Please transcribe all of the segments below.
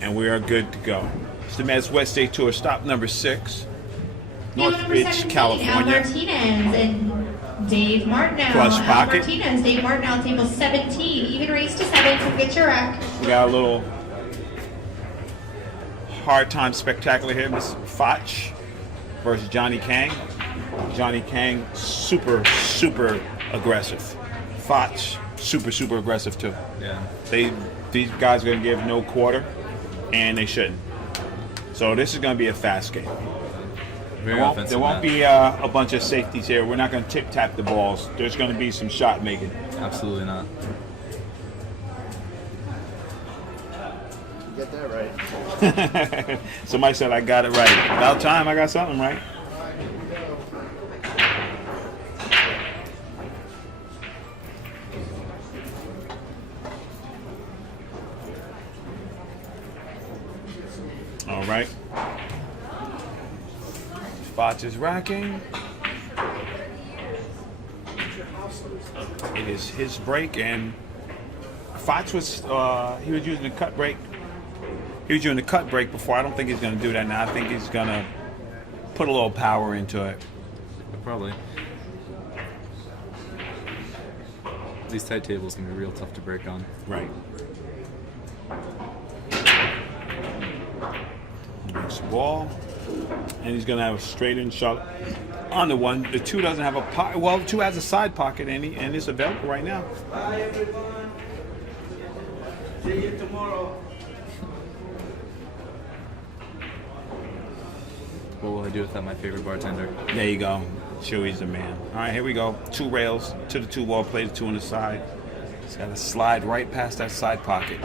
and we are good to go. It's the Mets West State Tour, stop number 6, Northridge, California. Al Martinez and Dave Martineau. Plush Al pocket. Martinez, Dave Martineau, table 17. Even race to 7. Come get your rack. We got a little hard time spectacular here. Miss Fach versus Johnny Kang. Johnny Kang, super aggressive. Fach, super aggressive too. Yeah. These guys are going to give no quarter, and they shouldn't. So this is going to be a fast game. Very offensive. There won't be a bunch of safeties here. We're not going to tip-tap the balls. There's going to be some shot making. Absolutely not. You get that right. Somebody said I got it right. About time I got something right. All right. Fach is racking. It is his break, and Fach was he was using the cut break. He was doing the cut break before. I don't think he's going to do that now. I think he's going to put a little power into it. Probably. These tight tables can be real tough to break on. Right. Next ball, and he's going to have a straight-in shot on the 1. The 2 doesn't have a pocket. Well, the 2 has a side pocket, and it's available right now. Bye, everyone. See you tomorrow. What will I do without my favorite bartender? There you go. Chewy's the man. All right, here we go. 2 rails to the 2 ball, play the 2 on the side. He's got to slide right past that side pocket.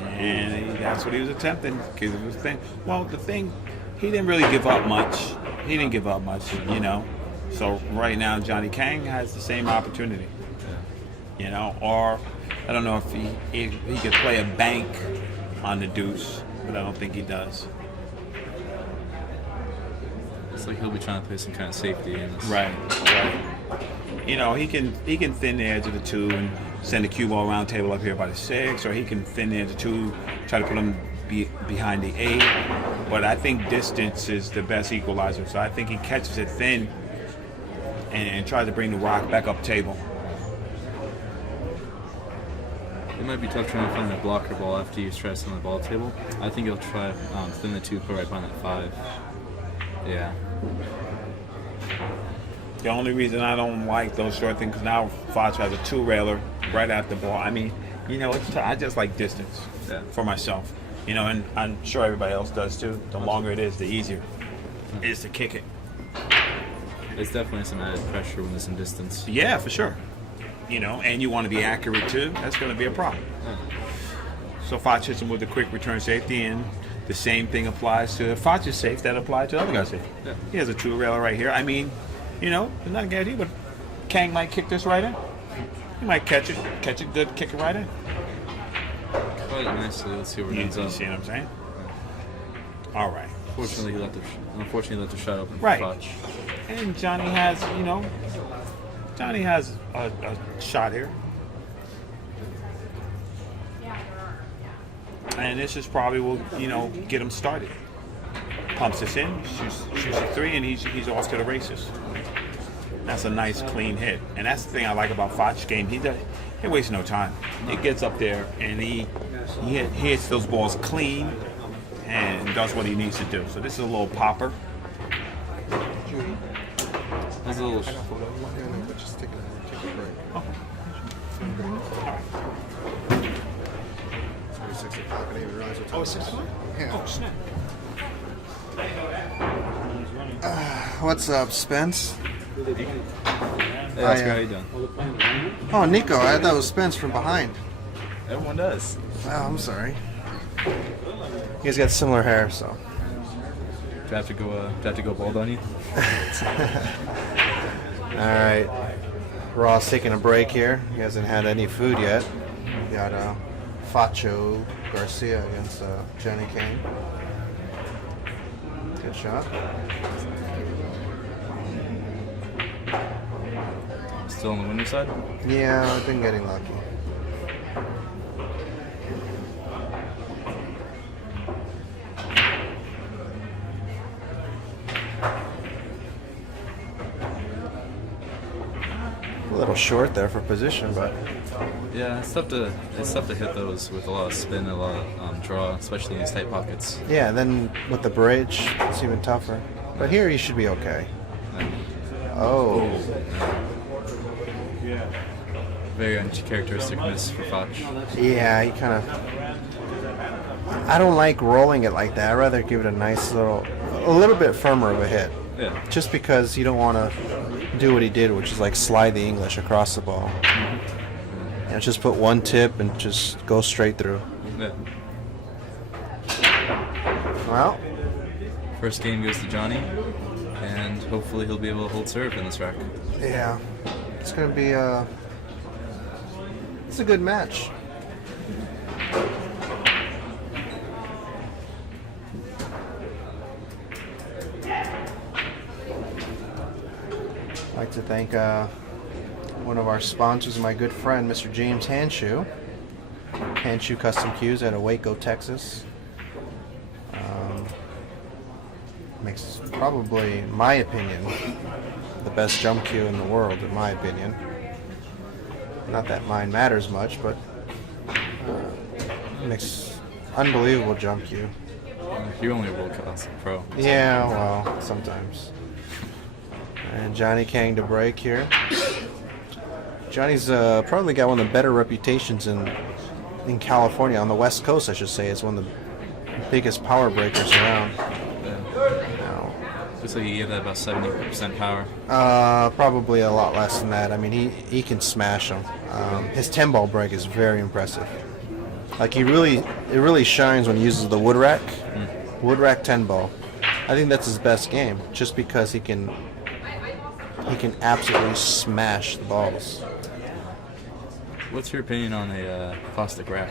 And that's what he was attempting. Because it was well, the thing, he didn't really give up much. He didn't give up much, you know. So right now, Johnny Kang has the same opportunity. You know, or I don't know if he could play a bank on the deuce, but I don't think he does. It's like he'll be trying to play some kind of safety in this. Right. You know, he can thin the edge of the 2 and send the cue ball round table up here by the 6, or he can thin the edge of 2, try to put him behind the 8. But I think distance is the best equalizer. So I think he catches it thin and tries to bring the rock back up table. It might be tough trying to find that blocker ball after you stress on the ball table. I think he'll try thin the 2, put right behind that 5. Yeah. The only reason I don't like those short things is now Fach has a 2-railer right at the ball. I mean, you know, I just like distance for myself. You know, and I'm sure everybody else does too. The longer it is, the easier it is to kick it. It's definitely some added pressure when there's some distance. Yeah, for sure. You know, and you want to be accurate too. That's going to be a problem. So Fach hits him with a quick return safety, and the same thing applies to Fach's safe that applied to the other guy's safe. Yeah. He has a 2-railer right here. I mean, you know, it's not a guarantee, but Kang might kick this right in. He might catch it good, kick it right in. Quite nicely. Let's see where it ends You up. see what I'm saying? All right. Unfortunately, he left the shot open for Right. Fach. And Johnny has, you know, a shot here. And this is probably will, you know, get him started. Pumps this in, shoots a 3, and he's off to the races. That's a nice clean hit, and that's the thing I like about Fach's game. He wastes no time. He gets up there and he hits those balls clean and does what he needs to do. So this is a little popper. There's a little. Just take a break. It's 6 o'clock. I didn't even realize what time. Oh, it's 6 o'clock? Yeah. Oh, snap. What's up, Spence? Hey, Oscar, how you doing? Oh, Nico, I thought it was Spence from behind. Everyone does. Oh, I'm sorry. You guys got similar hair, so. Do I have to go bald on you? All right. Ross taking a break here. He hasn't had any food yet. Got Facho Garcia against Johnny Kang. Good shot. Still on the winning side? Yeah, I've been getting lucky. little short there for position, but Yeah, it's tough to hit those with a lot of spin and a lot of draw, especially in these tight pockets. yeah. And then with the bridge, it's even tougher. But here, you should be okay. Oh, Very uncharacteristic miss for Fach. yeah. He kind of. I don't like rolling it like that. I'd rather give it a nice a little bit firmer of a hit. Yeah. Just because you don't want to do what he did, which is like slide the English across the ball. And just put one tip and just go straight through. Yeah. Well, First game goes to Johnny, and hopefully he'll be able to hold serve in this rack. yeah. It's going to be it's a good match. I'd like to thank one of our sponsors, my good friend, Mr. James Handshoe. Handshoe Custom Cues out of Waco, Texas. Makes probably, in my opinion, the best jump cue in the world, in my opinion. Not that mine matters much, but makes unbelievable jump cue. You're only a world class pro. Yeah, well, sometimes. And Johnny Kang to break here. Johnny's probably got one of the better reputations in California, on the West Coast, I should say. It's one of the biggest power breakers around. Now, Looks like he gave that about 70% power. probably a lot less than that. I mean, he can smash them. His 10-ball break is very impressive. Like it really shines when he uses the wood rack. Wood rack 10-ball. I think that's his best game, just because he can absolutely smash the balls. What's your opinion on a plastic rack?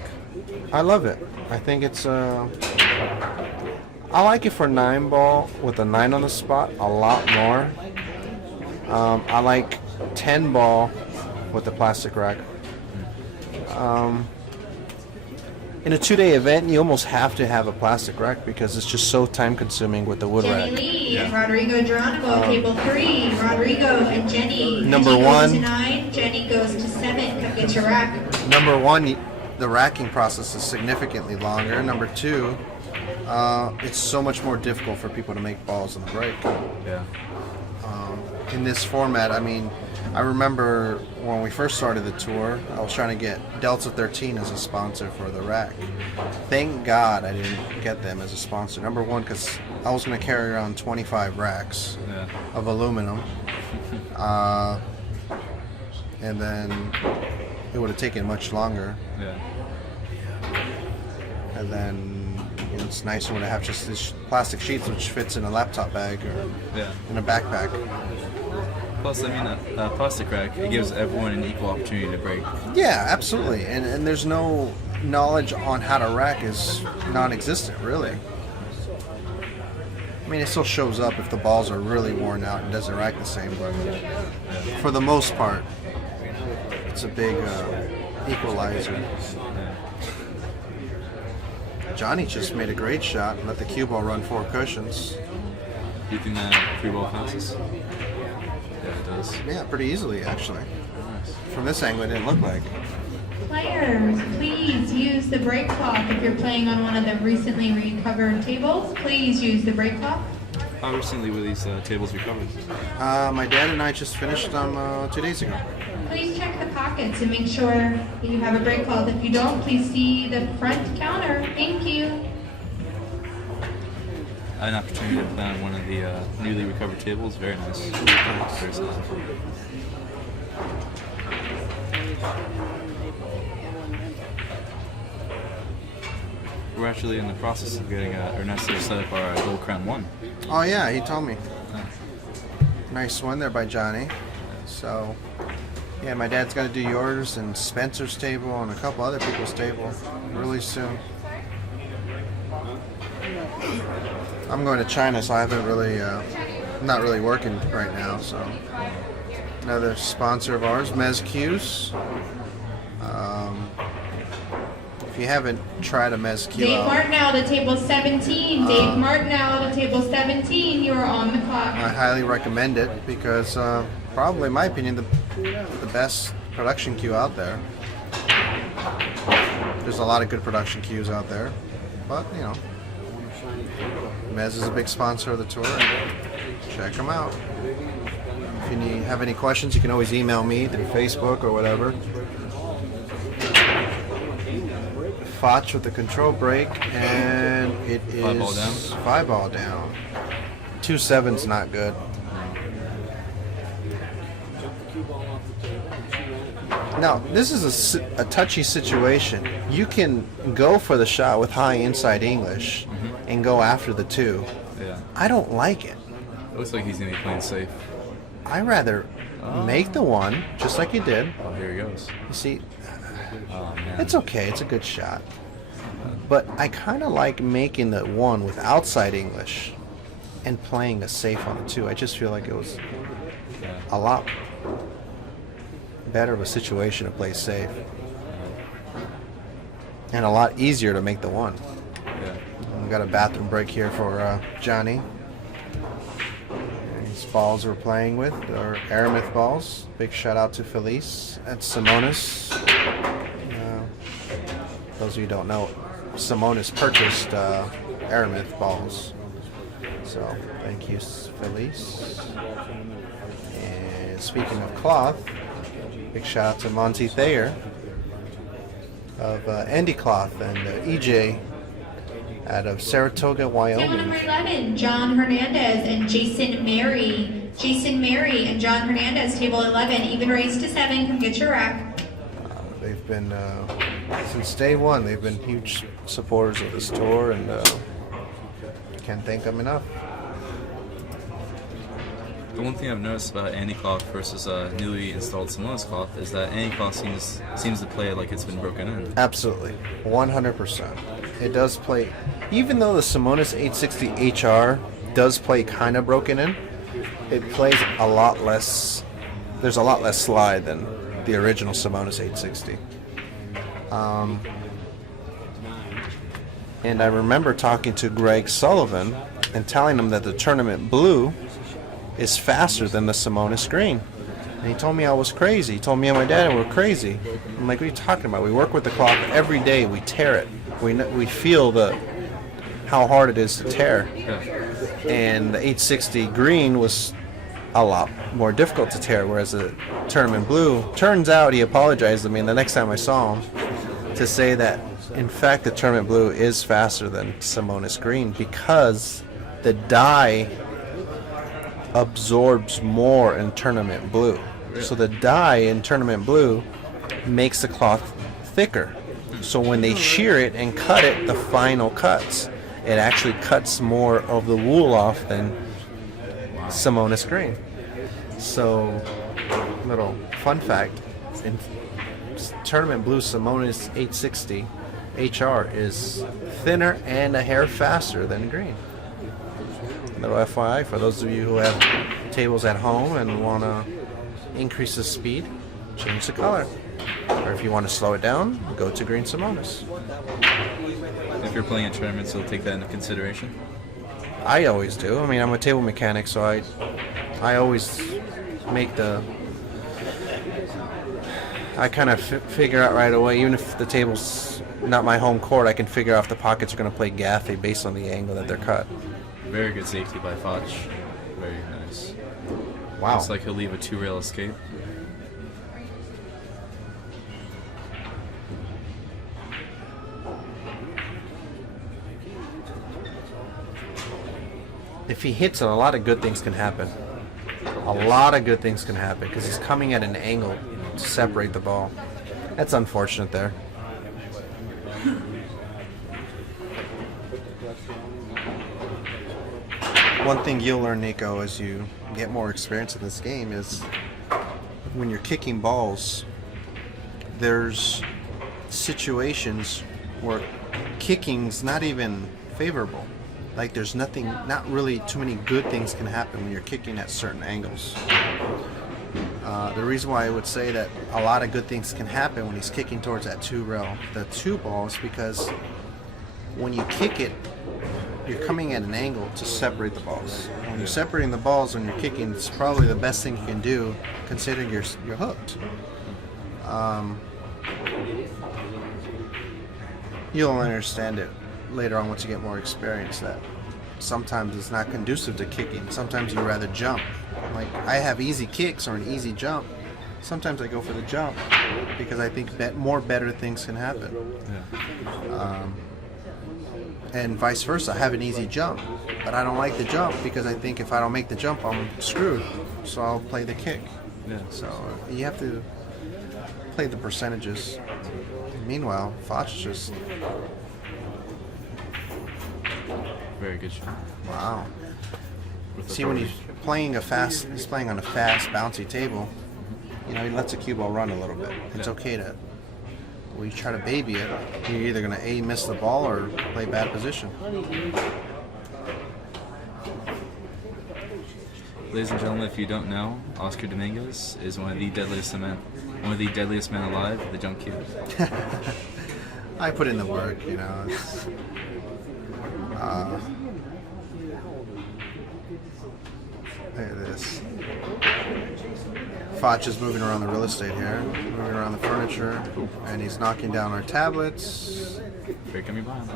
I love it. I think it's I like it for 9-ball with a 9 on the spot a lot more. I like 10-ball with the plastic rack. In a 2-day event, you almost have to have a plastic rack because it's just so time-consuming with the wood Jenny rack. leads. Rodrigo Geronimo, table 3. Rodrigo and Jenny. Number Jenny one. goes to 9. Jenny goes to 7. Come get your rack. Number one, the racking process is significantly longer. Number two, it's so much more difficult for people to make balls in the break. Yeah. In this format, I mean, I remember when we first started the tour, I was trying to get Delta 13 as a sponsor for the rack. Thank God I didn't get them as a sponsor. Number one, because I was going to carry around 25 racks of aluminum. And then it would have taken much longer. Yeah. And then it's nicer when I have just these plastic sheets which fits in a laptop bag or in a backpack. Plus, I mean, a plastic rack, it gives everyone an equal opportunity to break. Yeah, absolutely. And there's no knowledge on how to rack is non-existent, really. I mean, it still shows up if the balls are really worn out and doesn't rack the same, but for the most part, it's a big equalizer. Johnny just made a great shot and let the cue ball run 4 cushions. Do you think that free ball passes? Yeah, it does. Yeah, pretty easily, actually. From this angle, it didn't look like. Players, please use the break clock if you're playing on one of the recently recovered tables. Please use the break clock. How recently were these tables recovered? My dad and I just finished them 2 days ago. Please check the pockets and make sure that you have a break cloth. If you don't, please see the front counter. Thank you. I had an opportunity to play on one of the newly recovered tables. Very nice. Very solid. We're actually in the process of getting Ernesto to set up our Gold Crown 1. Oh yeah, he told me. Nice one there by Johnny. So, yeah, my dad's going to do yours and Spencer's table and a couple other people's table really soon. I'm going to China, so I haven't really, I'm not really working right now. So, another sponsor of ours, Mez Q's. If you haven't tried a Mez Q Dave out, Martinell to table 17. Dave Martinell to table 17. You are on the clock. I highly recommend it because probably, in my opinion, the best production cue out there. There's a lot of good production cues out there, but you know, Mez is a big sponsor of the tour. And check them out. If you have any questions, you can always email me through Facebook or whatever. Fach with the control break, and it is 5 ball down. 5 ball down. 2-7's not good. Now, this is a touchy situation. You can go for the shot with high inside English and go after the 2. Yeah. I don't like it. It looks like he's going to be playing safe. I rather make the 1, just like he did. Oh, here he goes. You see, Oh, man. it's okay. It's a good shot. But I kind of like making the 1 with outside English and playing a safe on the 2. I just feel like it was a lot better of a situation to play safe. And a lot easier to make the 1. Yeah. We got a bathroom break here for Johnny. These balls we're playing with are Aramith balls. Big shout out to Felice at Simonis. Those of you who don't know, Simonis purchased Aramith balls. So thank you, Felice. And speaking of cloth, big shout out to Monty Thayer of Andy Cloth and EJ out of Saratoga, Table Wyoming. number 11, John Hernandez and Jason Mary. Jason Mary and John Hernandez, table 11, even raised to 7. Come get your rack. They've been, since day one, they've been huge supporters of this tour, and can't thank them enough. The one thing I've noticed about Andy Cloth versus newly installed Simonis Cloth is that Andy Cloth seems to play like it's been broken in. Absolutely, 100%. It does play, even though the Simonis 860 HR does play kind of broken in, it plays a lot less. There's a lot less slide than the original Simonis 860. And I remember talking to Greg Sullivan and telling him that the Tournament Blue is faster than the Simonis Green. And he told me I was crazy. He told me and my dad were crazy. I'm like, what are you talking about? We work with the cloth every day. We tear it. We feel how hard it is to tear. And the 860 Green was a lot more difficult to tear, whereas the Tournament Blue, turns out he apologized to me the next time I saw him to say that, in fact, the Tournament Blue is faster than Simonis Green because the dye absorbs more in Tournament Blue. So the dye in Tournament Blue makes the cloth thicker. So when they shear it and cut it, the final cuts, it actually cuts more of the wool off than Simonis Green. So, little fun fact, in Tournament Blue Simonis 860 HR is thinner and a hair faster than green. Little FYI for those of you who have tables at home and want to increase the speed, change the color. Or if you want to slow it down, go to green Simonis. If you're playing at tournaments, you'll take that into consideration. I always do. I mean, I'm a table mechanic, so I always make I kind of figure out right away, even if the table's not my home court, I can figure out if the pockets are going to play Gaffey based on the angle that they're cut. Very good safety by Fach. Very nice. Wow. Looks like he'll leave a 2-rail escape. If he hits it, a lot of good things can happen. A lot of good things can happen because he's coming at an angle to separate the ball. That's unfortunate there. One thing you'll learn, Nico, as you get more experience in this game is when you're kicking balls, there's situations where kicking's not even favorable. Like there's not really too many good things can happen when you're kicking at certain angles. The reason why I would say that a lot of good things can happen when he's kicking towards that the 2 ball is because when you kick it you're coming at an angle to separate the balls. When you're separating the balls when you're kicking, it's probably the best thing you can do, considering you're hooked. You'll understand it later on once you get more experience that sometimes it's not conducive to kicking. Sometimes you rather jump. Like I have easy kicks or an easy jump. Sometimes I go for the jump because I think that more better things can happen. Yeah. And vice versa. I have an easy jump, but I don't like the jump because I think if I don't make the jump, I'm screwed. So I'll play the kick. Yeah. So you have to play the percentages. Meanwhile, Fach just Very good shot. wow. With See, when authority. he's playing on a fast, bouncy table. You know, he lets the cue ball run a little bit. It's Yeah. okay to. When you try to baby it, you're either gonna A, miss the ball or play bad position. Ladies and gentlemen, if you don't know, Oscar Dominguez is one of the deadliest men alive, the jump cue. I put in the work, you know. It's, look at this. Fach is moving around the real estate here, moving around the furniture, and he's knocking down our tablets. Here come your behind.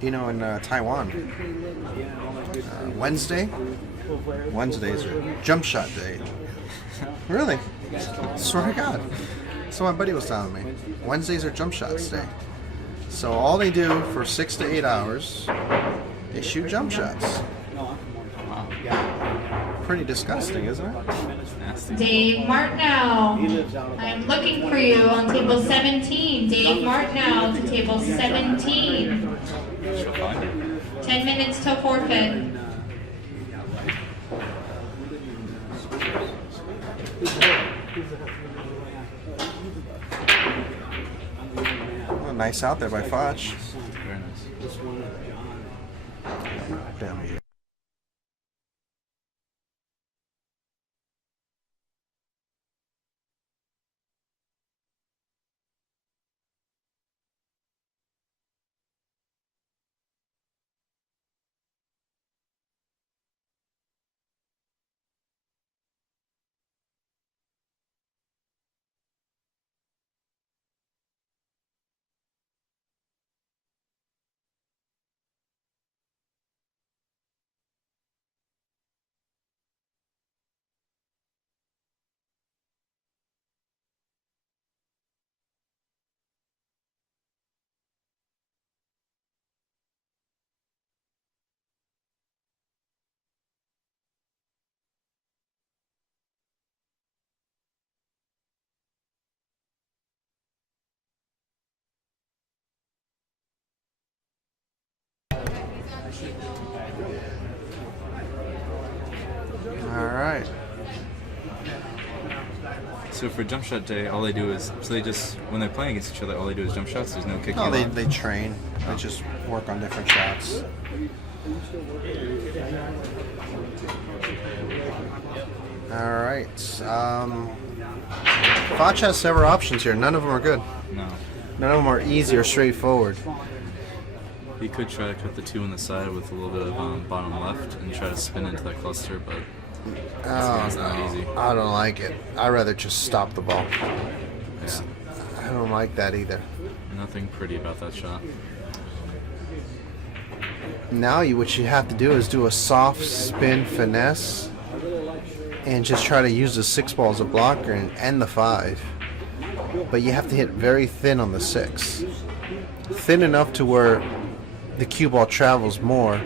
You know, in Taiwan, Wednesdays are jump shot day. Really? Swear to God. So my buddy was telling me, Wednesdays are jump shots day. So all they do for 6 to 8 hours, they shoot jump shots. Pretty disgusting, isn't it? Nasty. Dave Martineau. I'm looking for you on table 17. Dave Martineau to table 17. She'll find it. 10 minutes till forfeit. Oh, nice out there by Fach. Very nice. Damn you. All right. So for jump shot day, all they do is when they're playing against each other, all they do is jump shots. There's no kicking. No, allowed? they train. They just work on different shots. All right. Fach has several options here. None of them are good. No. None of them are easy or straightforward. He could try to cut the two on the side with a little bit of bottom left and try to spin into that cluster, but it's not easy. I don't like it. I'd rather just stop the ball. Yeah. I don't like that either. Nothing pretty about that shot. Now what you have to do is do a soft spin finesse and just try to use the 6 ball as a blocker and end the 5. But you have to hit very thin on the 6. Thin enough to where the cue ball travels more,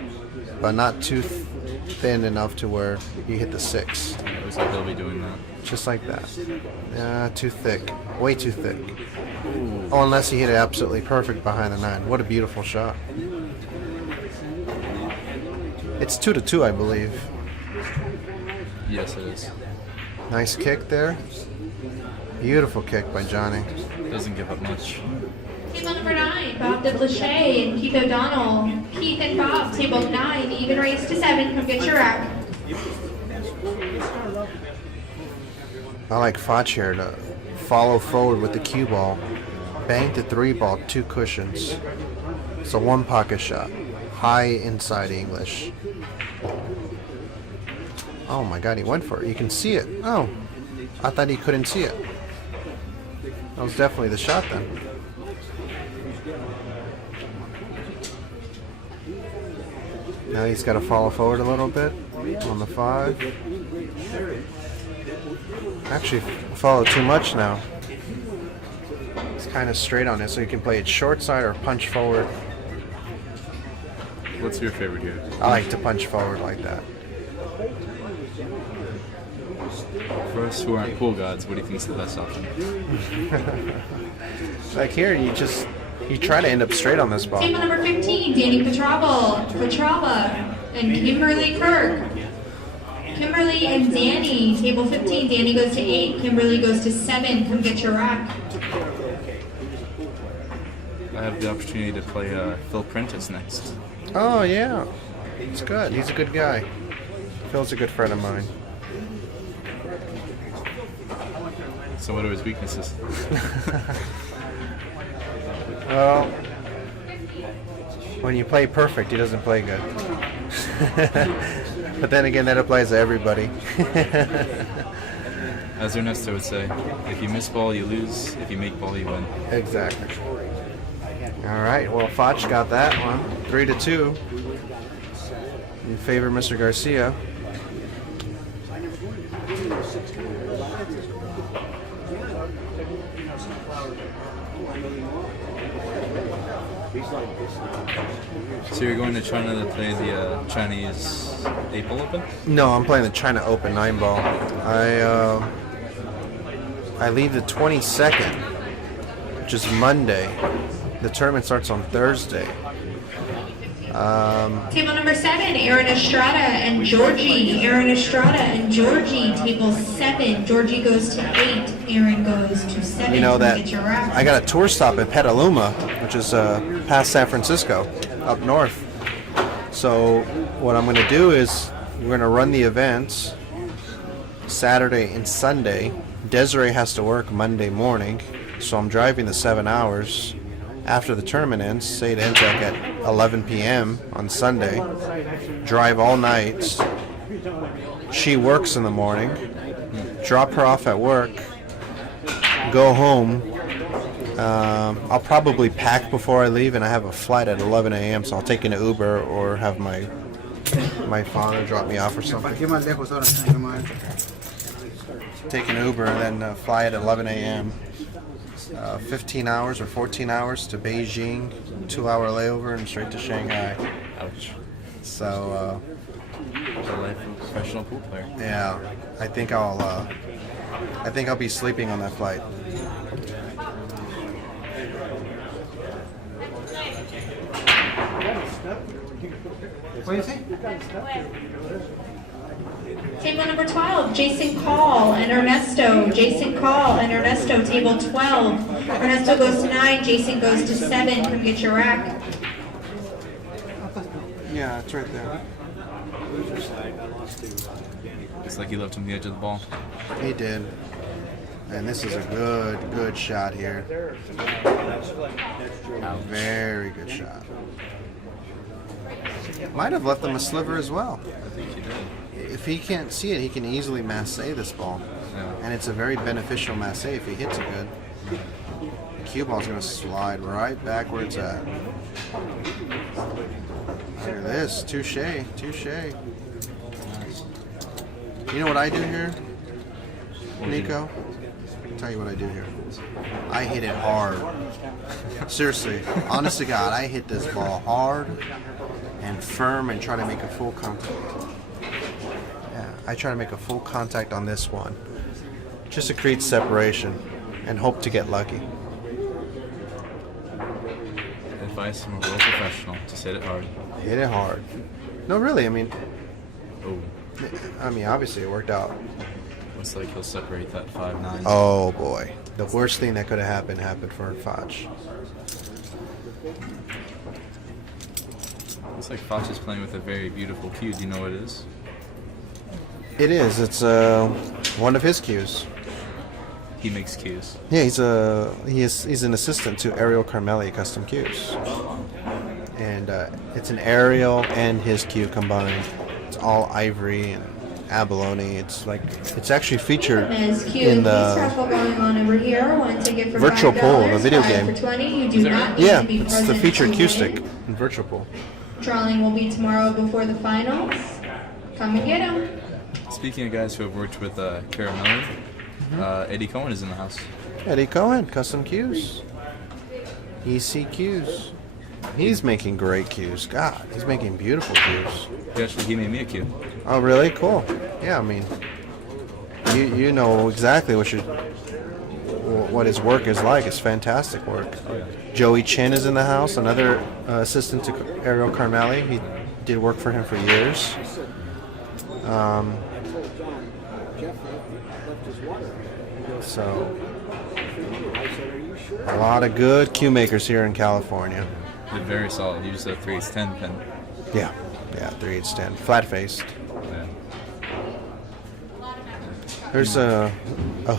but not too thin enough to where you hit the 6. It looks like they'll be doing that. Just like that. Too thick. Way too thick. Oh, unless he hit it absolutely perfect behind the 9. What a beautiful shot. It's 2-2, I believe. Yes, it is. Nice kick there. Beautiful kick by Johnny. Doesn't give up much. Table number 9, Bob DeBlache and Keith O'Donnell. Keith and Bob, table 9, even race to 7. Come get your rack. I like Fach here to follow forward with the cue ball. Bank the 3 ball, 2 cushions. It's a 1 pocket shot. High inside English. Oh my god, he went for it. You can see it. Oh, I thought he couldn't see it. That was definitely the shot then. Now he's got to follow forward a little bit on the 5. Actually, follow too much now. It's kind of straight on it, so you can play it short side or punch forward. What's your favorite here? I like to punch forward like that. For us who aren't pool gods, what do you think is the best option? Like here, you try to end up straight on this ball. Table number 15, Danny Petrava, and Kimberly Kirk. Kimberly and Danny, table 15. Danny goes to 8, Kimberly goes to 7. Come get your rack. I have the opportunity to play Phil Prentice next. Oh yeah, it's good. He's a good guy. Phil's a good friend of mine. So what are his weaknesses? Well, when you play perfect, he doesn't play good. But then again, that applies to everybody. As Ernesto would say, if you miss ball, you lose. If you make ball, you win. Exactly. All right. Well, Fach got that one, 3-2 in favor of Mr. Garcia. So you're going to China to play the Chinese 8-ball open? No, I'm playing the China Open 9-ball. I leave the 22nd, which is Monday. The tournament starts on Thursday. Table number 7, Aaron Estrada and Georgie. Aaron Estrada and Georgie, table 7. Georgie goes to 8, Aaron goes to 7. You know Come that get your rack. I got a tour stop at Petaluma, which is past San Francisco, up north. So what I'm going to do is we're going to run the events Saturday and Sunday. Desiree has to work Monday morning, so I'm driving the 7 hours after the tournament ends. Say it ends like at 11 p.m. on Sunday. Drive all night. She works in the morning. Drop her off at work. Go home. I'll probably pack before I leave, and I have a flight at 11 a.m., so I'll take an Uber or have my father drop me off or something. Take an Uber and then fly at 11 a.m. 15 hours or 14 hours to Beijing, 2-hour layover, and straight to Shanghai. Ouch. So, The life of a professional pool player. yeah, I think I'll be sleeping on that flight. What do you think? Table number 12, Jason Call and Ernesto. Jason Call and Ernesto, table 12. Ernesto goes to 9, Jason goes to 7. Come get your rack. Yeah, it's right there. It's like he left him the edge of the ball. He did. And this is a good shot here. Very good shot. Might have left him a sliver as well. I think he did. If he can't see it, he can easily masse this ball. Yeah. And it's a very beneficial masse if he hits it good. The cue ball's going to slide right back where it's at. Look at this. Touche. You know what I do here, Nico? I'll tell you what I do here. I hit it hard. Seriously. Honest to God, I hit this ball hard and firm and try to make a full contact. Yeah, I try to make a full contact on this one, just to create separation and hope to get lucky. Advice from a real professional: just hit it hard. Hit it hard. No, really. Oh, Obviously it worked out. looks like he'll separate that 5-9. Oh boy, the worst thing that could have happened for Fach. Looks like Fach is playing with a very beautiful cue. Do you know what it is? It is. It's one of his cues. he makes cues. Yeah, he's an assistant to Ariel Carmelli Custom Cues, and it's an Ariel and his cue combined. It's all ivory and abalone. It's actually featured Ms. Q, in case the raffle going on over here. One ticket for Virtual $5, Pool, the video 5 game. for 20. You do not need yeah, to be it's present the featured to cue win. stick in Virtual Pool. Drawing will be tomorrow before the finals. Come and get them. Speaking of guys who have worked with Caramelli, Eddie Cohen is in the house. Eddie Cohen, Custom Cues, ECQs. He's making great cues. God, he's making beautiful cues. Actually, he made me a cue. Oh, really? Cool. Yeah, I mean, you know exactly what his work is like. It's fantastic work. Joey Chin is in the house, another assistant to Ariel Carmelli. He did work for him for years. So, a lot of good cue makers here in California. They're very solid. He used a 3/10 pin. Yeah, 3/8 flat faced. Yeah. There's a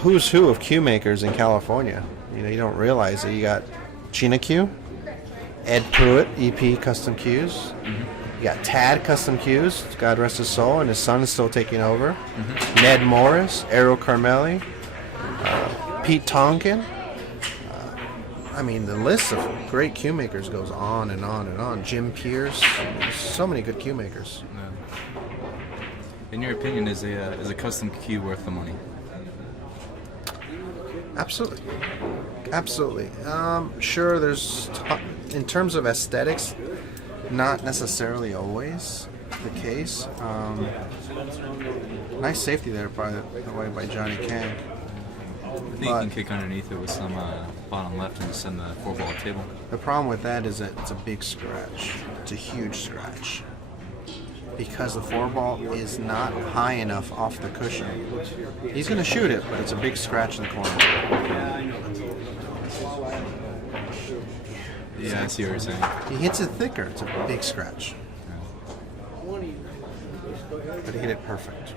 who's who of cue makers in California. You know, you don't realize that you got China Q, Ed Pruitt, EP Custom Cues. You got Tad Custom Cues, God rest his soul, and his son is still taking over. Ned Morris, Ariel Carmelli, Pete Tonkin. I mean, the list of great cue makers goes on and on and on. Jim Pierce, there's so many good cue makers. Yeah. In your opinion, is a custom cue worth the money? Absolutely. Absolutely. Sure, there's, in terms of aesthetics, not necessarily always the case. Nice safety there, by the way, by Johnny Kang. I think you can kick underneath it with some bottom left and send the 4-ball table. The problem with that is that it's a big scratch. It's a huge scratch. Because the 4-ball is not high enough off the cushion. He's going to shoot it, but it's a big scratch in the corner. Yeah, I see what you're saying. He hits it thicker. It's a big scratch. But he hit it perfect.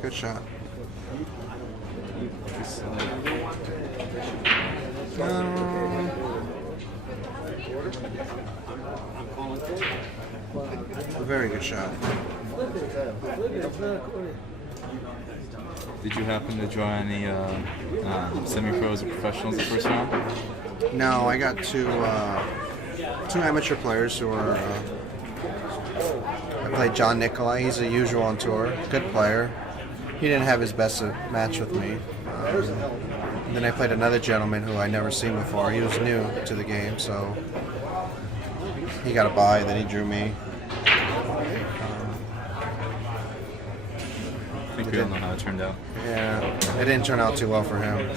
Good shot. A very good shot. Did you happen to draw any semi-pros or professionals the first round? No, I got two amateur players who are. I played John Nicolai. He's a usual on tour. Good player. He didn't have his best match with me. Then I played another gentleman who I'd never seen before. He was new to the game, so he got a bye. Then he drew me. I think we all know how it turned out. Yeah, it didn't turn out too well for him.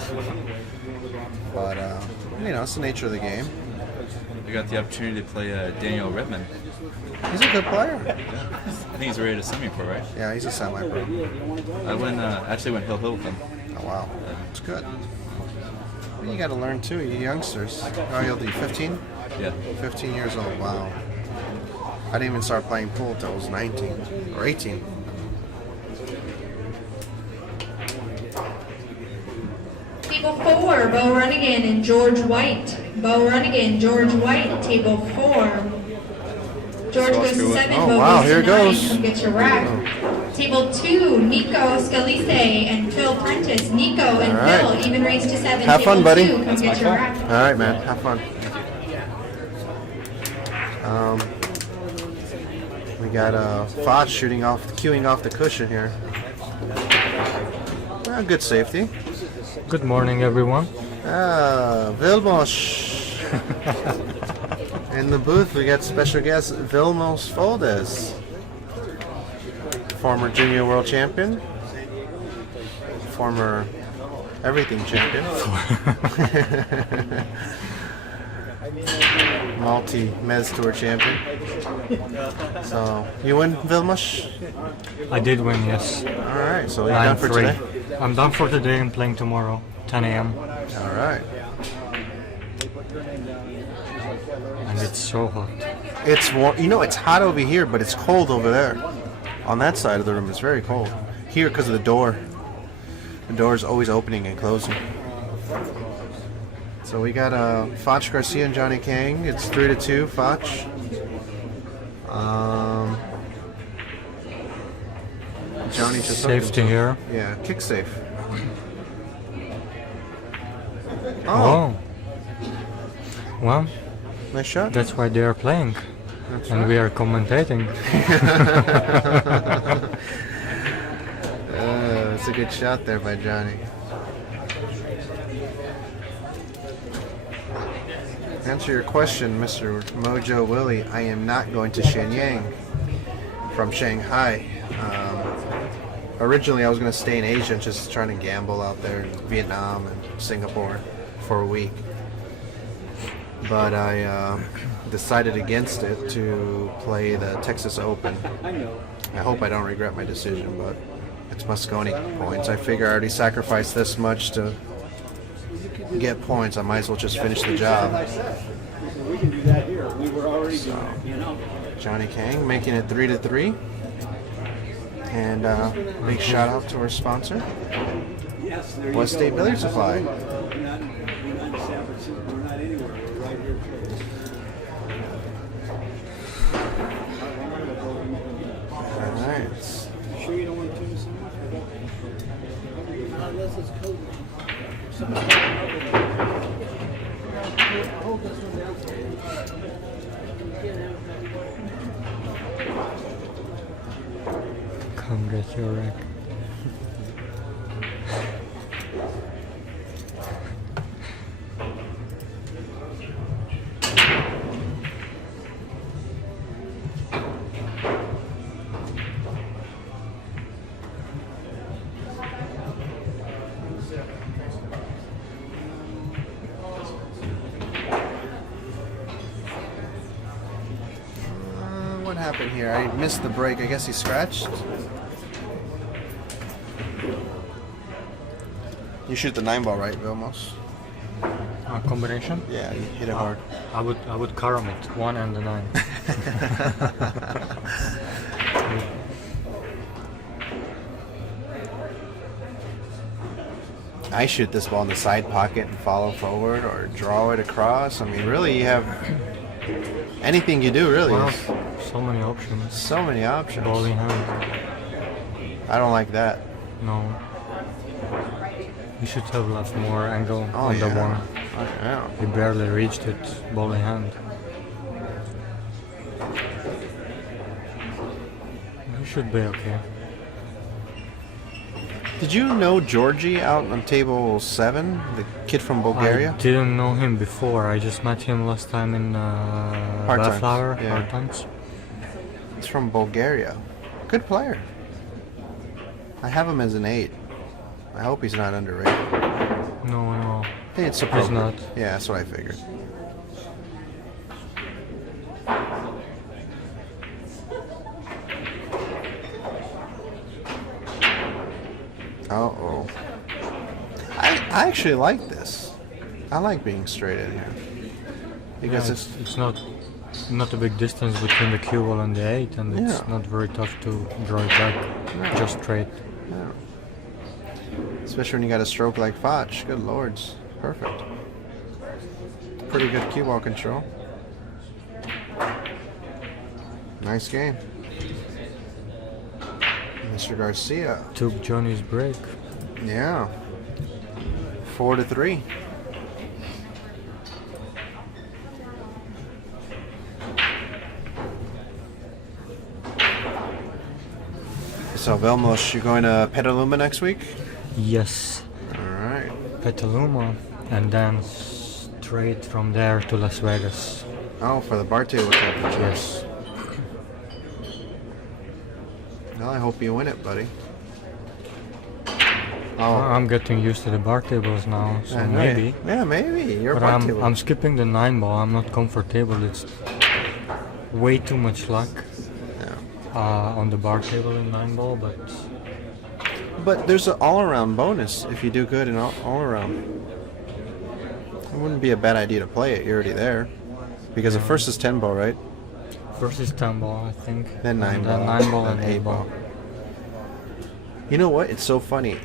But, it's the nature of the game. We got the opportunity to play Daniel Redman. He's a good player. I think he's ready to semi-pro, right? Yeah, he's a semi-pro. I actually went hill with him. Oh, wow. It's good. You got to learn, too, you youngsters. How old are you, 15? Yeah. 15 years old, wow. I didn't even start playing pool until I was 19 or 18. Table 4, Bo Runnigan and George White. Bo Runnigan, George White, table 4. George goes to 7, Oh, Bo wow, goes here to it 9. goes. Come get your rack. Table 2, Nico Scalise and Phil Prentice. Nico and All right. Phil, even raised to 7. Have table fun, buddy. 2, come get your rack. All right, man. Have fun. We got Fach queuing off the cushion here. Good safety. Good morning, everyone. Vilmos. In the booth, we got special guest Vilmos Foldes, former junior world champion, former everything champion, multi-Mez Tour champion. So, you win, Vilmos? I did win, yes. All right, so you're done for 9-3. today? I'm done for today and playing tomorrow, 10 a.m. All right. And it's so hot. It's warm. You know, it's hot over here, but it's cold over there. On that side of the room, it's very cold. Here, because of the door. The door is always opening and closing. So we got Fach, Garcia, and Johnny Kang. It's 3-2, Fach. Johnny just Safety here. Yeah, kick safe. Oh. Well, Nice shot. that's why they are playing. And we are commentating. It's a good shot there by Johnny. Answer your question, Mr. Mojo Willie. I am not going to Shenyang from Shanghai. Originally, I was going to stay in Asia and just trying to gamble out there in Vietnam and Singapore for a week. But I decided against it to play the Texas Open. I hope I don't regret my decision, but it's Moscone points. I figure I already sacrificed this much to get points. I might as well just finish the job. So, Johnny Kang making it 3-3. And big shout out to our sponsor, West State Billiard Supply. Alright. Sure you don't want to tune so much? Unless it's cold. Hold this one down for you. Come get your rack. What happened here? I missed the break. I guess he scratched. You shoot the 9 ball, right, Vilmos? Combination? Yeah, you hit it hard. I would carom it, 1 and the 9. I shoot this ball in the side pocket and follow forward or draw it across. I mean, really, you have anything you do, really. Wow, is so many options. so many options. Ball in hand. I don't like that. No. You should have left more angle Oh, on the yeah. one. Yeah. He barely reached it, ball in hand. You should be okay. Did you know Georgie out on table 7, the kid from Bulgaria? I didn't know him before. I just met him last time in Hard Times, Bellflower. yeah. Hard Times. He's from Bulgaria. Good player. I have him as an 8. I hope he's not underrated. No, no. I think it's He's appropriate. not. Yeah, that's what I figured. Uh-oh. I actually like this. I like being straight in here. Because Yeah, it's not a big distance between the cue ball and the 8, and it's Yeah. not very tough to draw it back. No. Just straight. yeah. Especially when you got a stroke like Fach. Good lords. Perfect. Pretty good cue ball control. Nice game. Mr. Garcia. Took Johnny's break. Yeah. 4-3. So Vilmos, you going to Petaluma next week? Yes. Alright. Petaluma, and then straight from there to Las Vegas. Oh, for the bar table championship. Yes. Well, I hope you win it, buddy. Oh, I'm getting used to the bar tables now, so I know maybe. you. Yeah, maybe. You're a But bar table. I'm skipping the 9 ball. I'm not comfortable. It's way too much luck Yeah. on the bar table in 9 ball, but But there's an all-around bonus if you do good in all-around. It wouldn't be a bad idea to play it. You're already there. Because the first is 10 ball, right? First is 10 ball, I think. Then 9 and ball. Then 9 ball then and 8 ball. You know what? It's so funny.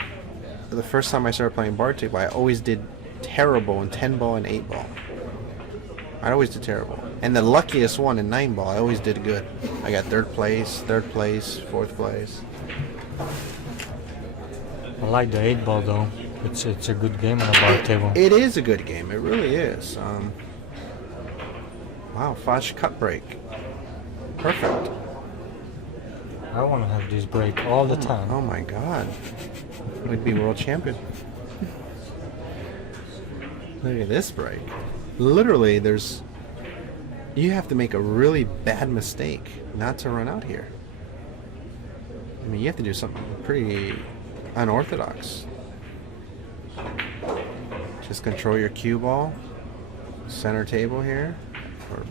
The first time I started playing bar table, I always did terrible in 10 ball and 8 ball. I always did terrible. And the luckiest one in 9 ball, I always did good. I got third place, fourth place. I like the 8 ball though. It's a good game on a bar table. It is a good game. It really is. Wow, Fach cut break. Perfect. I want to have this break all the time. Oh my god. We'd be world champion. Look at this break. Literally, you have to make a really bad mistake not to run out here. I mean, you have to do something pretty unorthodox. Just control your cue ball. Center table here. Or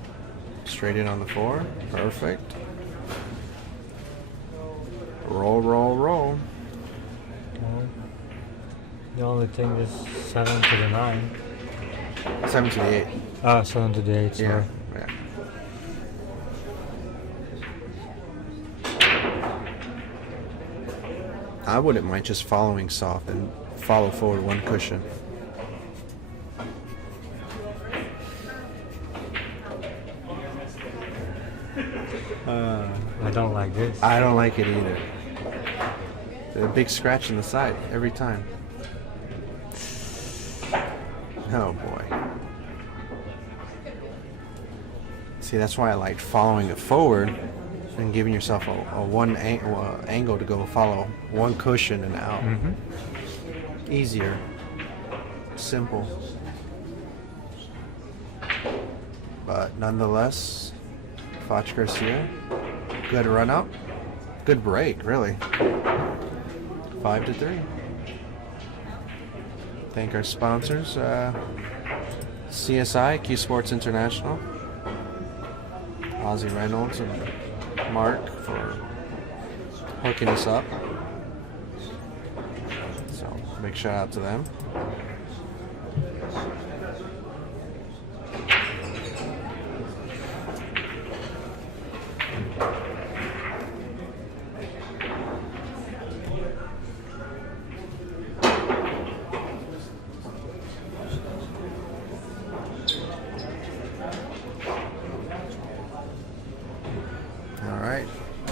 straight in on the 4. Perfect. Roll, roll, roll. Well, the only thing is 7 to the 9. 7 to the 8. 7 to the 8, sorry. Yeah. Yeah. I wouldn't mind just following soft and follow forward 1 cushion. I don't like this. I don't like it either. The big scratch in the side every time. Oh boy. See, that's why I like following it forward and giving yourself a one angle to go follow 1 cushion and out. Easier. Simple. But nonetheless, Fach Garcia, good run up. Good break, really. 5 to 3. Thank our sponsors, CSI, Q Sports International, Ozzy Reynolds and Mark for hooking us up. So big shout out to them.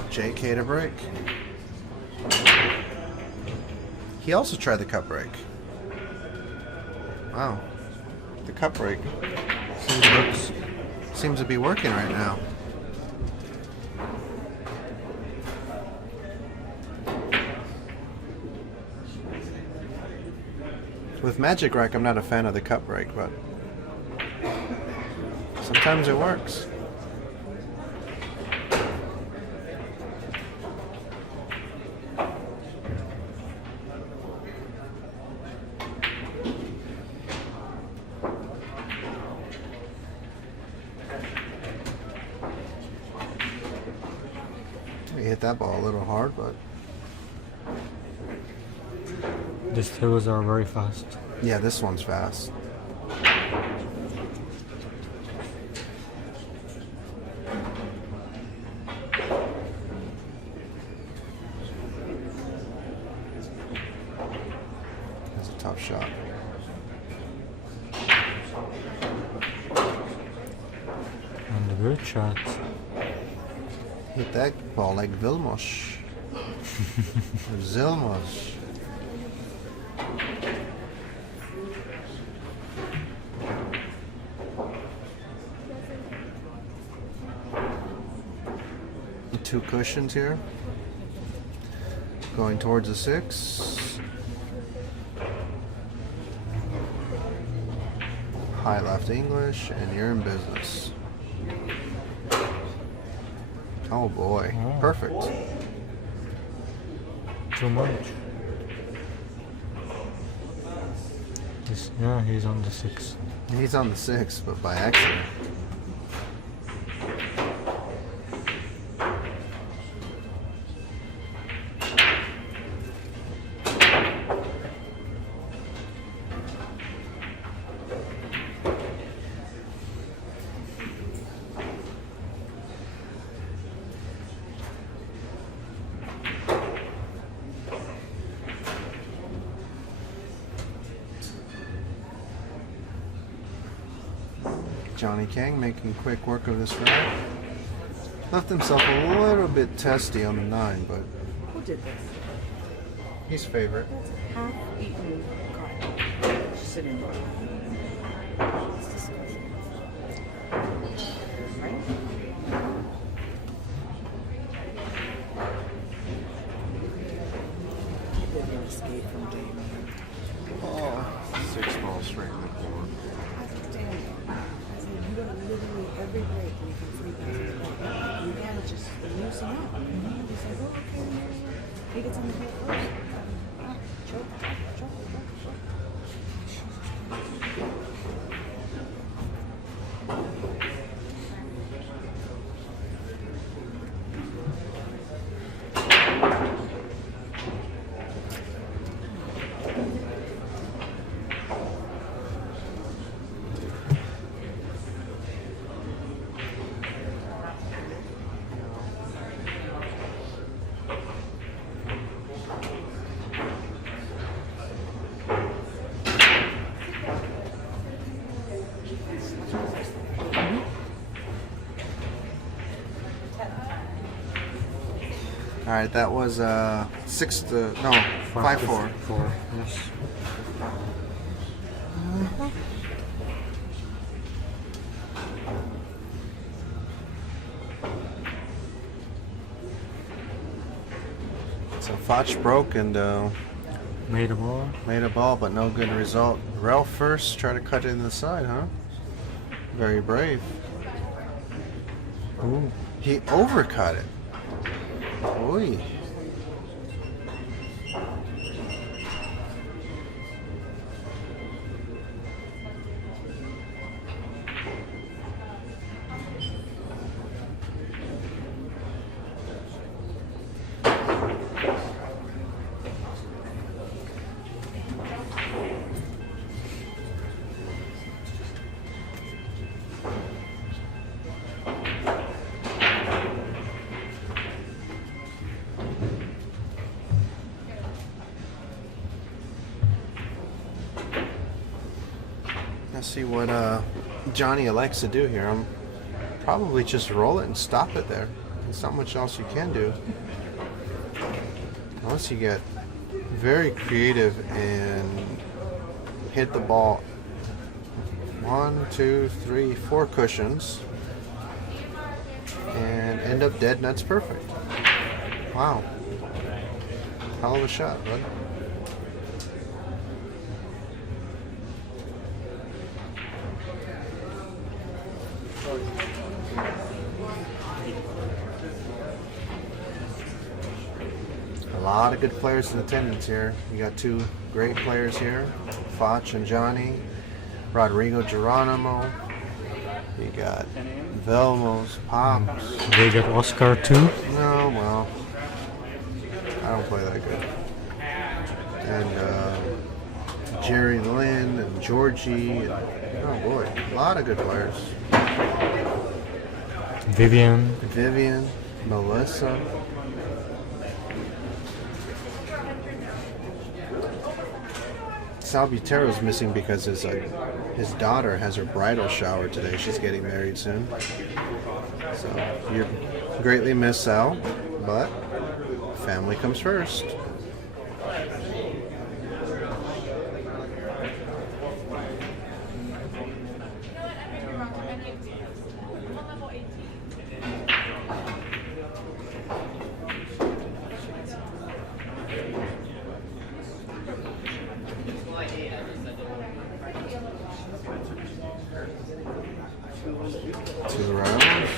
JK to break. He also tried the cut break. Wow. The cut break seems to be working right now. With Magic Rack, I'm not a fan of the cut break, but sometimes it works. We hit that ball a little hard, but these tables are very fast. yeah, this one's fast. That's a tough shot. And a good shot. Hit that ball like Vilmos. Or Zilmos. Two cushions here. Going towards the 6. High left English, and you're in business. Oh boy, Oh. perfect. Too much. Yeah, he's on the 6. He's on the 6, but by accident. Johnny Kang making quick work of this rack. Left himself a little bit testy on the 9, but Who did this? he's favorite. Half-eaten cotton. Sitting there. It's disgusting. Right? He didn't escape from Damon. Oh, 6 ball straight in the corner. I said, you gotta literally every break when you can free pass. You gotta just loosen up. He's like, oh, okay, he gets on the field first. Choke. All right, that was 5-4. 4, yes. So Fach broke and Made a ball. made a ball, but no good result. Ralph first, try to cut it in the side, huh? Very brave. Ooh. He overcut it. Oy. Let's see what Johnny likes to do here. I'm probably just roll it and stop it there. There's not much else you can do. Unless you get very creative and hit the ball 1, 2, 3, 4 cushions and end up dead, and that's perfect. Wow. Hell of a shot, bud. A lot of good players in attendance here. You got 2 great players here, Fach and Johnny, Rodrigo Geronimo. You got Velmos, Pops. They got Oscar too. No, well, I don't play that good. And Jerry Lynn and Georgie. And, oh boy, a lot of good players. Vivian. Vivian, Melissa. Salbutero's missing because his daughter has her bridal shower today. She's getting married soon. So you're greatly missed, Sal, but family comes first. Two rounds,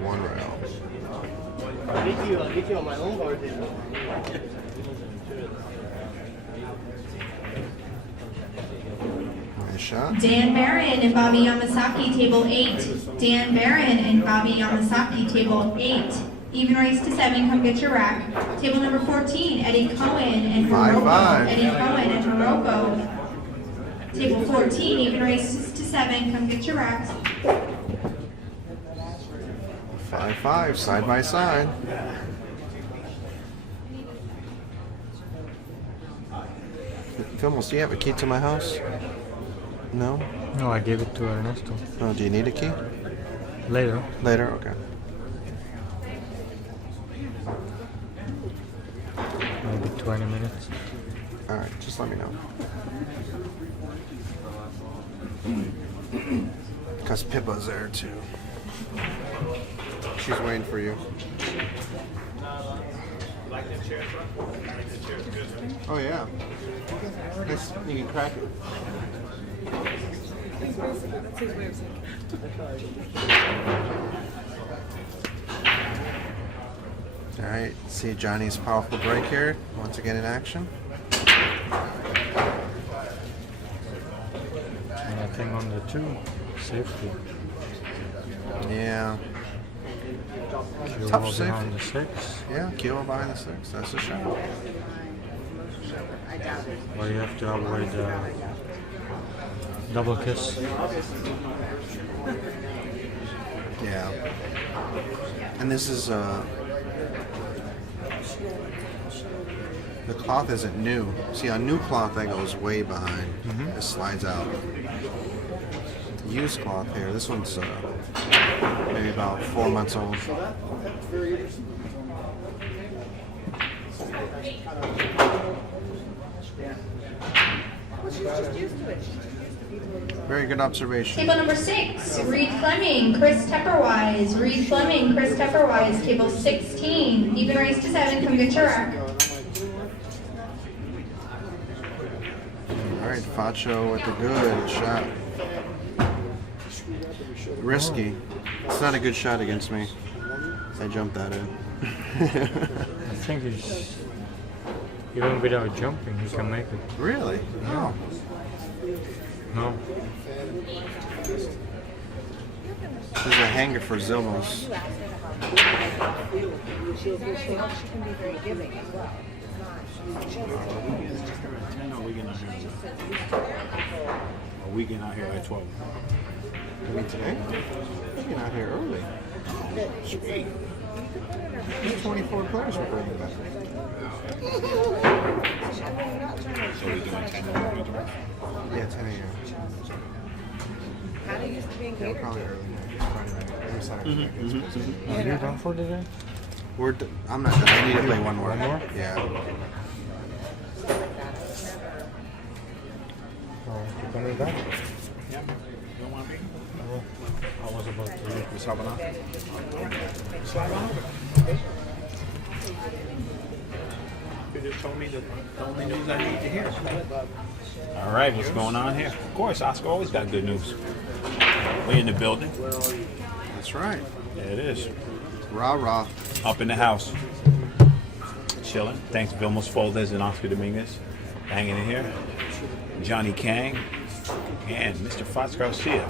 1 round. I'll get you on my own bar then. Nice shot. Dan Barron and Bobby Yamasaki, table 8. Dan Barron and Bobby Yamasaki, table 8. Even race to 7, come get your rack. Table number 14, Eddie Cohen and 5-5. Hiroko. Eddie Cohen and Hiroko. Table 14, even race to 7, come get your racks. 5-5, side by side. Filmos, do you have a key to my house? No? No, I gave it to Ernesto. Oh, do you need a key? Later. Later? Okay. Maybe 20 minutes. Alright, just let me know. Because Pippa's there too. She's waiting for you. Oh yeah. Nice. You can crack it. That's his way of saying. Alright, see Johnny's powerful break here. Once again in action. And I think on the 2, safety. Yeah. Kyoto Tough behind safety. the 6. Yeah, Kyoto behind the 6. That's a shot. Or you have to avoid double kiss. Yeah. And this is the cloth isn't new. See, on new cloth that goes way behind. It slides out. Used cloth here. This one's maybe about 4 months old. Very good observation. Table number 6, Reed Fleming, Chris Tepperwise. Reed Fleming, Chris Tepperwise. Table 16. Even raise to 7. Come get your rack. All right, Facho with a good shot. Risky. It's not a good shot against me. I jumped that in. I think he's, even without jumping, he can make it. Really? No. No. This is a hanger for Zilmos. She can be very giving as well. We getting out here at 12. I mean, today? We're getting out here early. Sweet. 24 players we're bringing back. So we're doing 10 a.m. Yeah, 10 a.m. How do you used to be Yeah, engaged? probably early night. Friday night. Every Saturday night. Are you done for the day? I'm not done. I need to play one more. One more? Yeah. You coming back? Yeah. You don't want to be? I was about to leave. Just hopping on? Slide on over. You just told me the only news I need to hear. All right, what's going on here? Of course, Oscar always got good news. We in the building. That's right. There it is. Rah rah. Up in the house. Chilling. Thanks Vilmos Folders and Oscar Dominguez. Hanging in here. Johnny Kang. And Mr. Fach Garcia.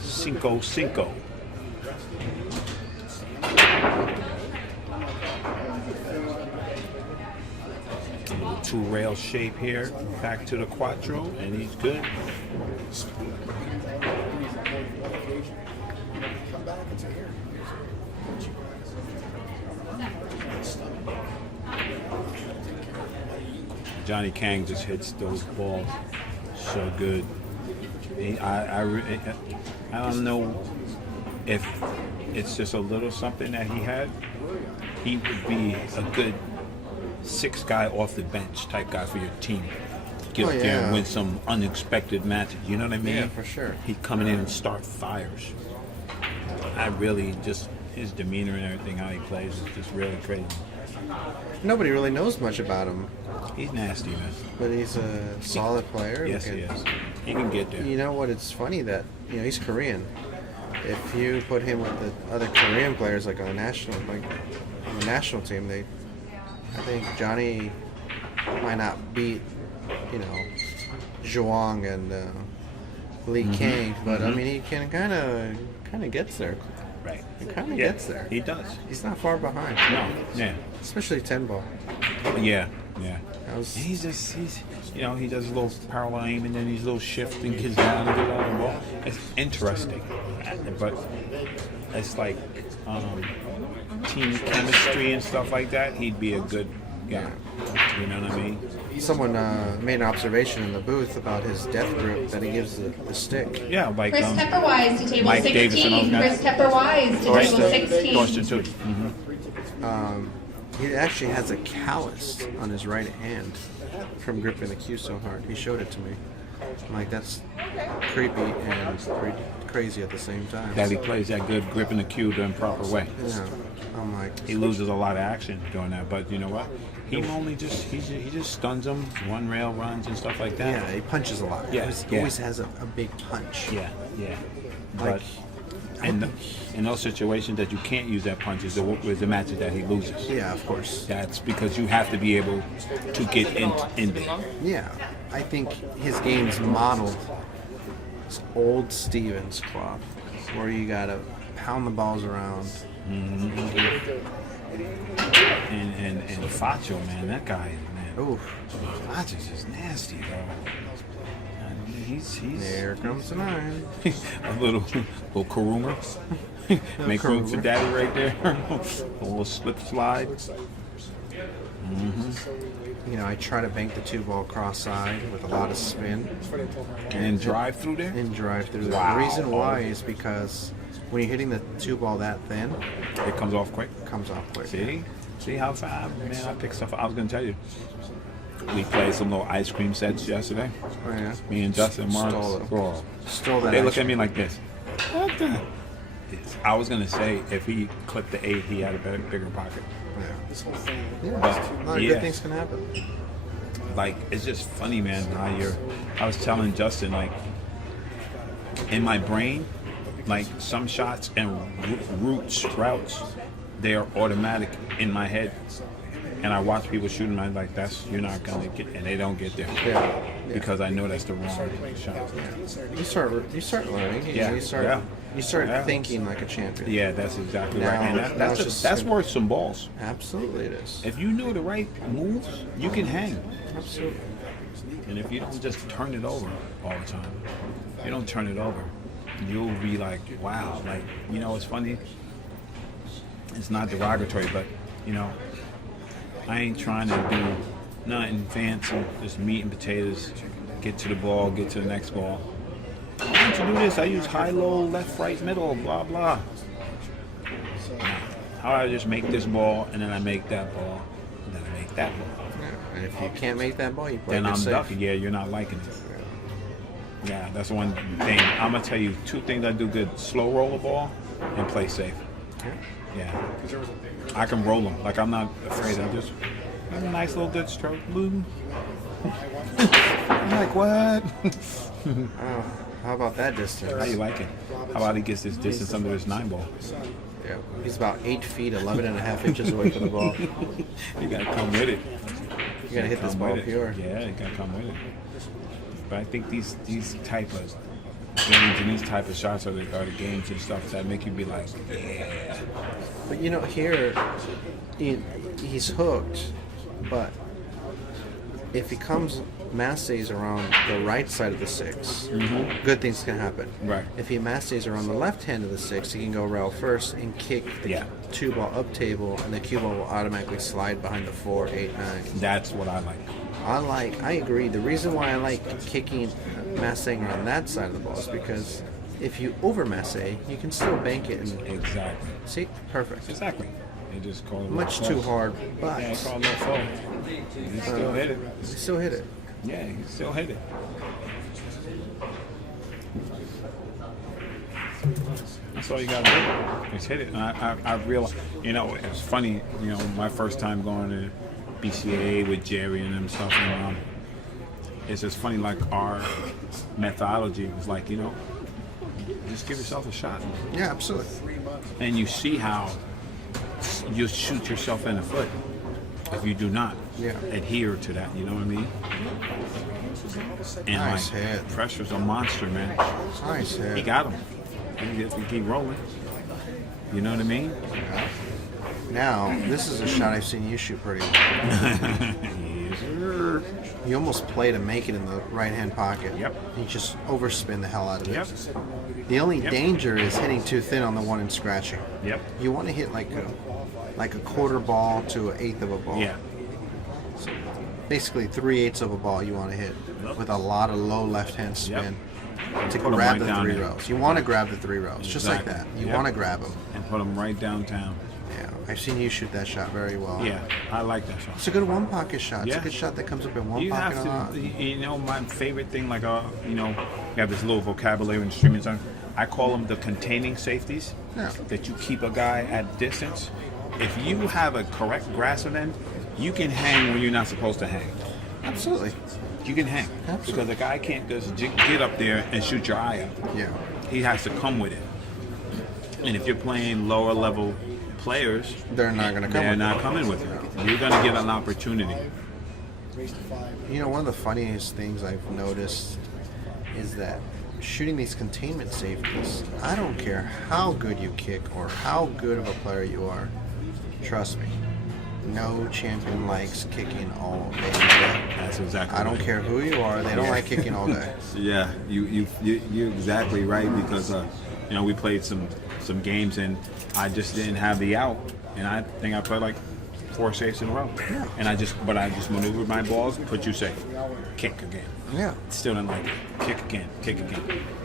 Cinco. Little 2-rail shape here. Back to the Quattro. And he's good. Johnny Kang just hits those balls so good. I don't know if it's just a little something that he had. He would be a good 6 guy off the bench type guy for your team. Get up there and win some unexpected matches. You know what I mean? Yeah, for sure. He'd come in and start fires. I really just, his demeanor and everything, how he plays is just really crazy. Nobody really knows much about him, He's nasty, man. but he's a solid player. Yes, he is. He can get there. You know what? It's funny that he's Korean. If you put him with the other Korean players, like on the national team, I think Johnny might not beat, Zhuang and Lee Kang, but I mean he can kind of gets there. Right. He kind of gets there. He does. He's not far behind. No. Yeah. Especially 10 ball. Yeah. That was, He does a little parallel aim and then he's a little shift and gets down and gets out of the ball. It's interesting, but it's like team chemistry and stuff like that. He'd be a good Yeah. You know what I mean? Someone made an observation in the booth about his death grip that he gives the stick. Yeah, like Chris Tepperwise to table Mike 16. Davis and all that. Chris Tepperwise to table 16. Thorsten too. He actually has a callus on his right hand from gripping the cue so hard. He showed it to me. I'm like, that's creepy and pretty crazy at the same time. That he plays that good gripping the cue the improper way. Yeah. I'm like, He loses a lot of action doing that, but you know what? He just stuns them, one rail runs and stuff like that. yeah, he punches a lot. Yeah, He yeah. always has a big punch. Yeah, yeah. Like, But in those situations that you can't use that punch is the matches that he loses. yeah, of course. That's because you have to be able to get in there. Yeah, I think his game's modeled this old Stevens cloth, where you gotta pound the balls around. And Facho, man, that guy, man. Oof, Facho's just nasty, bro. And he's there comes the 9. a little Karuma. Make room for Karuma. daddy right there. A little slip slide. You know, I try to bank the 2-ball cross-side with a lot of spin And drive through there. and drive through. Wow. The reason why is because when you're hitting the 2-ball that thin, It comes off quick. it comes off quick. See how far, man, I pick stuff up. I was gonna tell you. We played some little ice cream sets yesterday. Oh, yeah. Me and Justin Marks. Stole it. Bro, Stole that. they ice look at me like this. What the? I was gonna say if he clipped the 8, he had a bigger pocket. Yeah, But, a lot of yeah. good things can happen. Like it's just funny, man. How I was telling Justin, like in my brain, like some shots and routes, they are automatic in my head. And I watch people shooting, I'm like, you're not gonna get, and they don't get there. Yeah. Because I know that's the wrong shot. You start learning. Yeah, You start yeah. thinking like a champion. Yeah, that's exactly Now- right. And now it's just- that's worth some balls. Absolutely, it is. If you know the right moves, you can hang. Absolutely. And if you don't just turn it over all the time, you don't turn it over, you'll be like, wow. Like, you know, it's funny. It's not derogatory, but, you know, I ain't trying to do nothing fancy, just meat and potatoes, get to the ball, get to the next ball. Why don't you do this? I use high, low, left, right, middle, blah, blah. How do I just make this ball, and then I make that ball, and then I make that ball? Yeah. And if you can't make that ball, you play Then it I'm safe. ducking. Yeah, you're not liking it. Yeah, that's one thing. I'm gonna tell you 2 things I do good: slow roll the ball and play safe. Yeah, I can roll them. Like I'm not afraid. I just a nice little good stroke. Boom. I'm like, what? Oh, how about that distance? How you like it? How about he gets this distance under this 9-ball? Yeah, he's about 8 feet, 11 and a half inches away from the ball. You gotta come with it. You gotta hit this Come ball with it. pure. Yeah, you gotta come with it. But I think these type of games and these type of shots are the games and stuff that make you be like, yeah. But you know, here he's hooked, but if he comes mass stays around the right side of the 6, good things can happen. Right. If he mass stays around the left hand of the 6, he can go rail first and kick the Yeah. 2-ball up table, and the cue ball will automatically slide behind the 4, 8, 9. That's what I like. I agree. The reason why I like kicking massing around that side of the ball is because if you over massay, you can still bank it and Exactly. see, perfect. Exactly. They just call it Much low too fall. hard, but Yeah, call it low fall. You still hit it. you still hit it. Yeah, you still hit it. That's all you gotta do. Just hit it. And I realized, you know, it's funny, you know, my first time going to BCAA with Jerry and them stuff, and it's just funny, like our methodology was like, you know, just give yourself a shot. Yeah, absolutely. And you see how you shoot yourself in the foot if you do not adhere to that, you know what I mean? And Nice like, hit. Pressure's a monster, man. Nice He hit. got him. He keep rolling. You know what I mean? Now, this is a shot I've seen you shoot pretty well. Yes, sir. You almost play to make it in the right-hand pocket. Yep. You just overspin the hell out of it. Yep. The only Yep. danger is hitting too thin on the 1 and scratching. Yep. You want to hit like a quarter ball to an eighth of a ball. Yeah. basically 3/8 of a ball you want to hit with a lot of low left-hand spin to Put 'em grab right the down 3 there. rails. You want to grab the 3 rails, just like that. Exactly. You Yep. want to grab them. And put them right downtown. Yeah, I've seen you shoot that shot very well. Yeah, I like that shot. It's a good one-pocket shot. It's Yeah. a good shot that comes up in one You pocket have a lot. to, you know, my favorite thing, like, you know, you have this little vocabulary in streaming zone. I call them the containing safeties. Yeah. That you keep a guy at distance. If you have a correct grasp of them, you can hang when you're not supposed to hang. Absolutely. You can hang. Absolutely. Because a guy can't just get up there and shoot your eye out. Yeah. He has to come with it. And if you're playing lower level players, They're not going to come they're with not it. coming with it. You're going to get an opportunity. You know, one of the funniest things I've noticed is that shooting these containment safeties, I don't care how good you kick or how good of a player you are, trust me, no champion likes kicking all day. That's exactly I don't right. care who you are, they don't like kicking all day. Yeah, you're exactly right because you know, we played some games and I just didn't have the out, and I think I played like 4 safes in a row. Yeah. And I just maneuvered my balls, put you safe, kick again. Yeah. Still didn't like it. Kick again.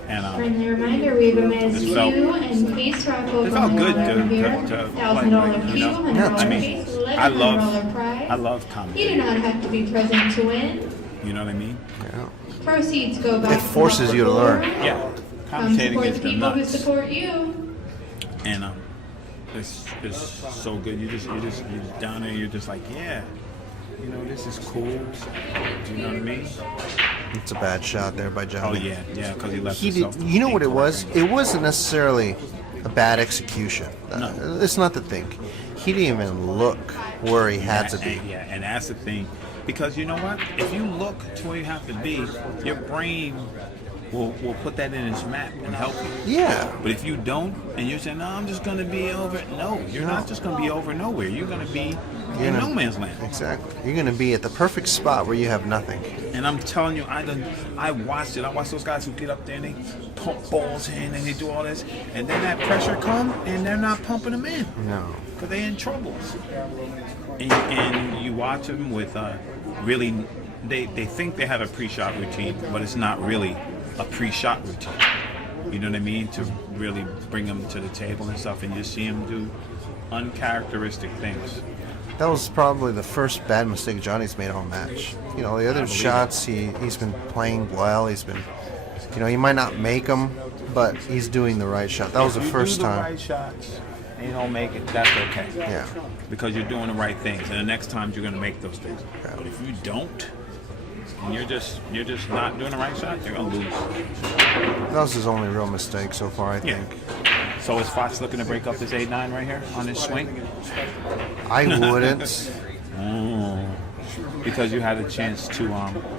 And Friendly reminder, we have a Ms. It felt- Q and Case raffle it felt going good on over to here. play, $1,000 like, you Q, know. $100 I mean, case, I $1,100 prize. love You do comedy. not have to be present to win. You know what I mean? Yeah. Proceeds go back. It forces you to learn. Yeah. Come Commentating support has the been people who nuts. support you. And it's so good. You're down there. You're just like, yeah, you know, this is cool. Do you know what I mean? It's a bad shot there by Oh Johnny. yeah, because he left He did, himself. you know what it was? It wasn't necessarily a bad execution. It's not the thing. He didn't even look where he had to be. And that's the thing, because you know what? If you look to where you have to be, your brain will put that in its map and help you. Yeah. But if you don't, and you're saying, no, I'm just going to be over. No, you're not just going to be over nowhere. You're going to be in no man's land. Exactly. You're going to be at the perfect spot where you have nothing. And I'm telling you, I watched it. I watched those guys who get up there and they pump balls in and they do all this. And then that pressure come and they're not pumping them in. No. Because they're in trouble. And you watch them with really, they think they have a pre-shot routine, but it's not really a pre-shot routine. You know what I mean? To really bring them to the table and stuff, and you see them do uncharacteristic things. That was probably the first bad mistake Johnny's made all match. You know, the other shots, he's been playing well. He's been, you know, he might not make them, but he's doing the right shot. That was the first If you do the time. right shots and you don't make it, that's okay. Yeah. Because you're doing the right things, and the next time you're going to make those things. Yeah. But if you don't, and you're just not doing the right shot, you're going to lose. That was his only real mistake so far, I Yeah. think. So is Fach looking to break up this 8-9 right here on his swing? I wouldn't. Because you had a chance to,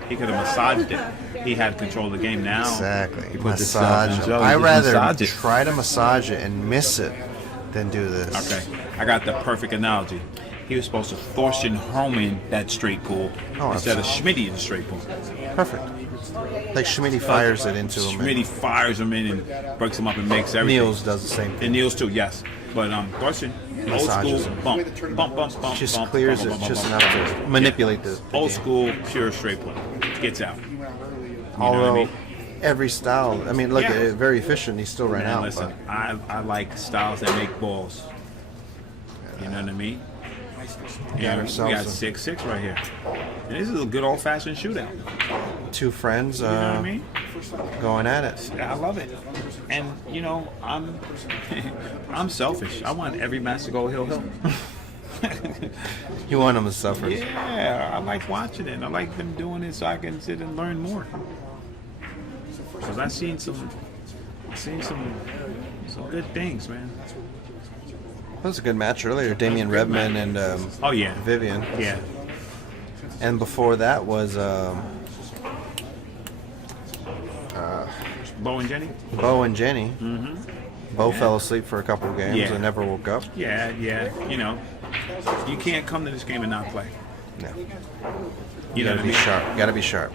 he could have massaged it. He had control of the game now. Exactly. He put this Massage it. up. I rather massage it. try to massage it and miss it than do this. Okay, I got the perfect analogy. He was supposed to Thorsten Homan that straight pool instead of Schmitty in the straight pool. Perfect. Like Schmitty fires it into him. Schmitty fires him in and breaks him up and makes everything. Niels does the same thing. And Niels too, yes. But Thorsten, old Massages school, him. bump. Just bump, clears bump, it bump, just bump, enough bump. to manipulate the Old game. school, pure straight play. Gets out. You know what Although I mean? every style, I mean, look, Yeah. very efficient. He still ran Man, out. listen, I like styles that make balls. You know what I mean? Yeah, we ourselves got some- 6-6 right here. And this is a good old-fashioned shootout. Two friends You know what I mean? going at it. I love it. And you know, I'm selfish. I want every match to go hill. You want them to suffer. Yeah, I like watching it. I like them doing it so I can sit and learn more. Because I've seen some good things, man. That was a good match earlier. Damian Redman and Oh yeah, Vivian. yeah. And before that was Bo and Jenny. Bo and Jenny. Mm-hmm. Bo fell asleep for a couple of games Yeah. and never woke up. Yeah. You know, you can't come to this game and not play. No. You Gotta know what I be mean? sharp. Gotta be sharp.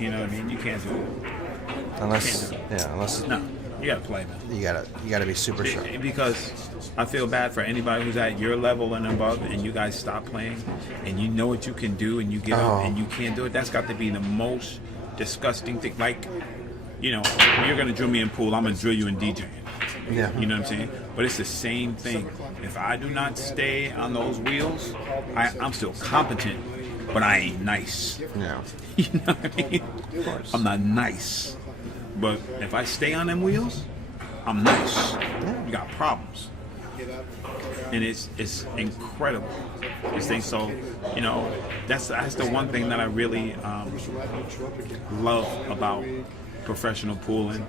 You know what I mean? You can't do it. Unless, yeah, unless No. You gotta play, man. You gotta be super sharp. Because I feel bad for anybody who's at your level and above, and you guys stop playing, and you know what you can do, and you get up and you can't do it. That's got to be the most disgusting thing. Like, you know, you're gonna drill me in pool, I'm gonna drill you in DJing. Yeah. You know what I'm saying? But it's the same thing. If I do not stay on those wheels, I'm still competent, but I ain't nice. Yeah. You know what I mean? Of course. I'm not nice. But if I stay on them wheels, I'm nice. You got problems. And it's incredible. These things, so, you know, that's the one thing that I really love about professional pooling.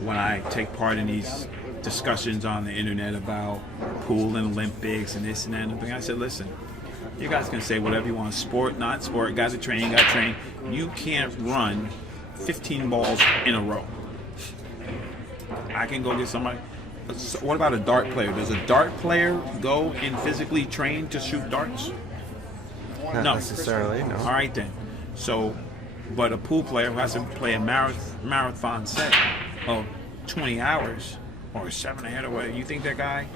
When I take part in these discussions on the internet about pool and Olympics and this and that and everything, I said, listen, you guys can say whatever you want, sport, not sport, guys are trained, got trained. You can't run 15 balls in a row. I can go get somebody. So what about a dart player? Does a dart player go and physically train to shoot darts? Not No. necessarily, no. All right then. So, but a pool player who has to play a marathon set of 20 hours or 7 ahead or whatever, you think that guy?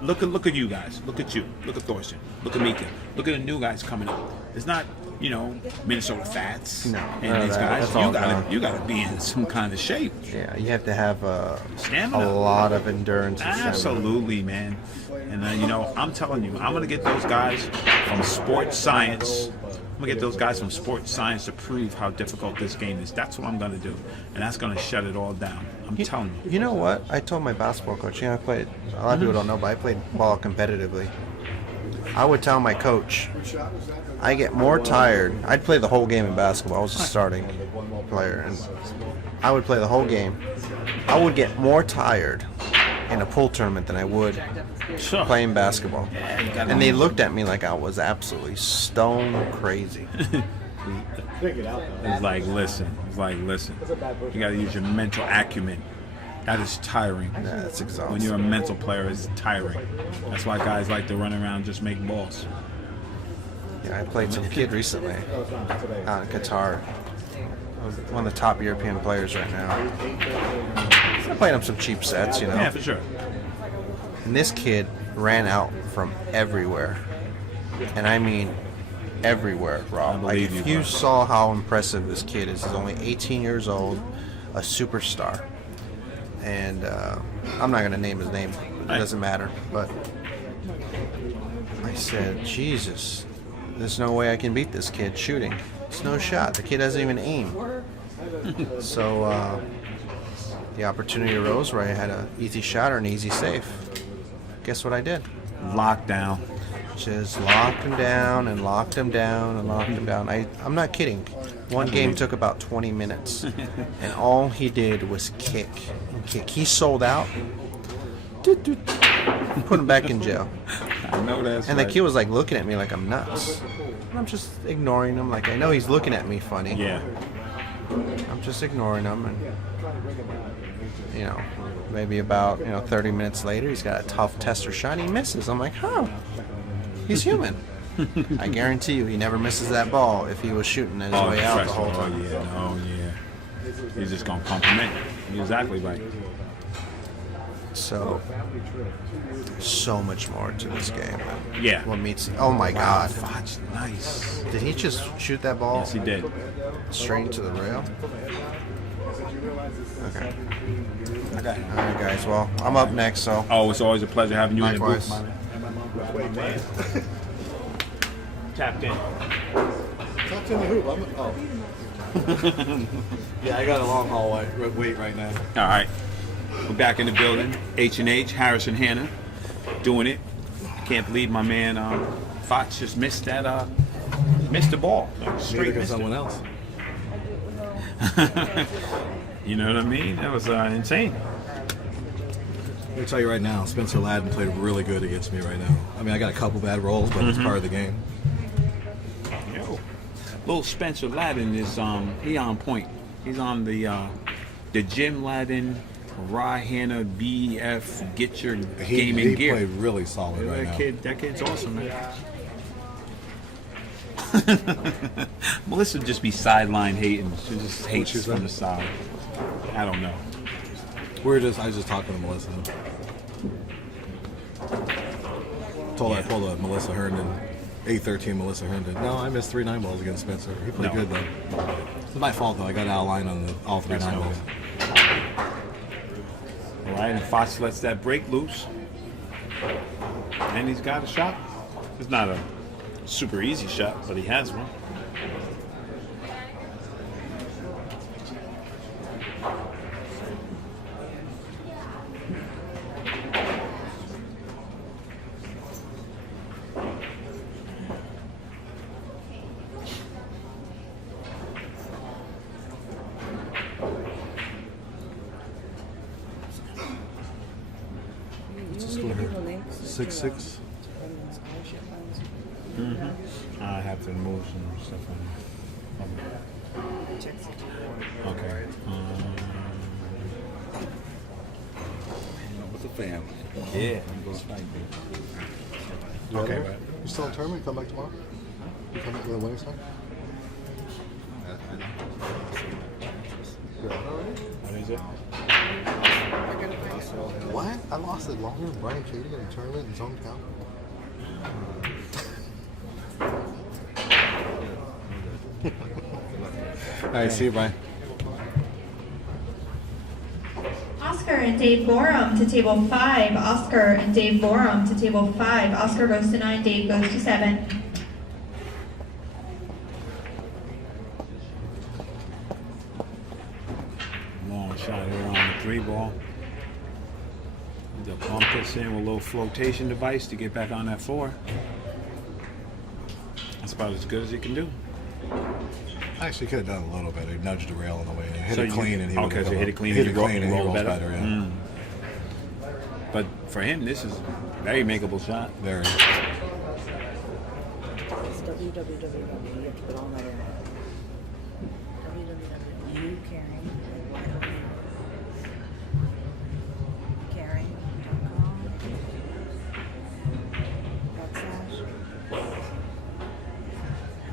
Look at you guys. Look at you. Look at Thorsten. Look at Mika. Look at the new guys coming up. It's not, you know, Minnesota Fats No, and these guys. that's all You gotta be in some kind of shape. Yeah, you have to have a Stamina. lot of endurance. And stamina. Absolutely, man. And you know, I'm telling you, I'm gonna get those guys from sports science. I'm gonna get those guys from sports science to prove how difficult this game is. That's what I'm gonna do, and that's gonna shut it all down. I'm telling you. You know what? I told my basketball coach, you know, I played, a lot of people don't know, but I played ball competitively. I would tell my coach, I get more tired. I'd play the whole game in basketball. I was a starting player, and I would play the whole game. I would get more tired in a pool tournament than I would Sure. playing basketball. And they looked at me like I was absolutely stone crazy. It's like, listen. You gotta use your mental acumen. That is tiring. Yeah, it's exhausting. When you're a mental player, it's tiring. That's why guys like to run around and just make balls. Yeah, I played some kid recently out in Qatar. One of the top European players right now. I played him some cheap sets, you know. Yeah, for sure. And this kid ran out from everywhere. And I mean everywhere, Rob. Like, believe if you, you bro. saw how impressive this kid is, he's only 18 years old, a superstar. And I'm not going to name his name. It doesn't matter. But I said, Jesus, there's no way I can beat this kid shooting. It's no shot. The kid doesn't even aim. So the opportunity arose where I had an easy shot or an easy safe. Guess what I did? Lockdown. Just locked him down and locked him down and locked him down. I'm not kidding. One game took about 20 minutes. And all he did was kick and kick. He sold out. Put him back in jail. I know that's And the right. kid was like looking at me like I'm nuts. And I'm just ignoring him. Like, I know he's looking at me funny. Yeah. I'm just ignoring him. And, you know, maybe about 30 minutes later, he's got a tough tester shot. He misses. I'm like, huh. He's human. I guarantee you he never misses that ball if he was shooting his way out the whole time. Oh yeah. He's just gonna pump him in. You're exactly right. So much more to this game. Yeah. What meets? Oh my God! Fach, nice. Did he just shoot that ball Yes, he did. straight into the rail? Okay. Okay. All right, guys. Well, I'm up next, so Oh, it's always a pleasure having you Likewise. in the booth, my man. Tapped in. Tapped in the hoop. Yeah, I got a long hallway. Wait right now. All right. We're back in the building. H&H, Harrison Hanna, doing it. Can't believe my man Fach just missed that. Missed the ball. Straight missed it. else. You know what I mean? That was insane. Let me tell you right now, Spencer Ladden played really good against me right now. I mean, I got a couple bad rolls, but it's part of the game. Yo, little Spencer Ladden is he on point. He's on the Jim Ladden, Rye Hanna, BF, get your game in He gear. played really solid right now. That kid's awesome, man. Melissa would just be sideline hating. She just hates from the side. I don't know. I was just talking to Melissa. I pulled a Melissa Herndon, 8-13 Melissa Herndon. No, I missed 3 9 balls against Spencer. He played good though. It's my fault though. I got out of line on all 3 9 balls. All right, and Fach lets that break loose. And he's got a shot. It's not a super easy shot, but he has one. People names. 6-6. I have to move some stuff on. Okay. With the fam. Yeah. Okay. You still in tournament? Come back tomorrow? You come back with a winning side? What is it? What? I lost it longer than Brian Katie in a tournament in his hometown. All right, see you, Brian. Oscar and Dave Borum to table 5. Oscar and Dave Borum to table 5. Oscar goes to 9. Dave goes to 7. Long shot here on the 3 ball. They'll pump this in with a little flotation device to get back on that 4. That's about as good as he can do. I actually could have done a little bit. He nudged the rail on the way. He hit So it clean, and he okay, would so hit it clean, hit and it you clean, and he roll rolls better. better. Yeah. But for him, this is a very makeable shot. Very. It's www. You have to put all that in. www. Caring.com.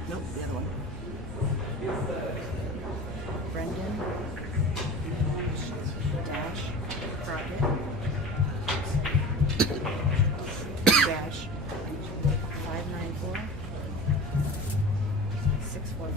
Nope, the other one. Brendan dash Crockett dash 594 64.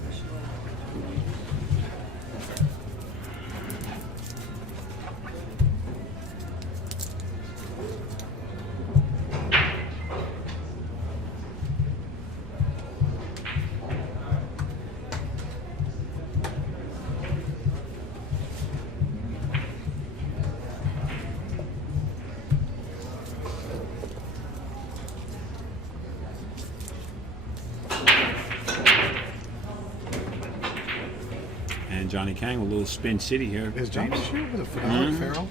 And Johnny Kang with a little spin city here. Is Johnny James. Shoe with a phenomenal ferrule?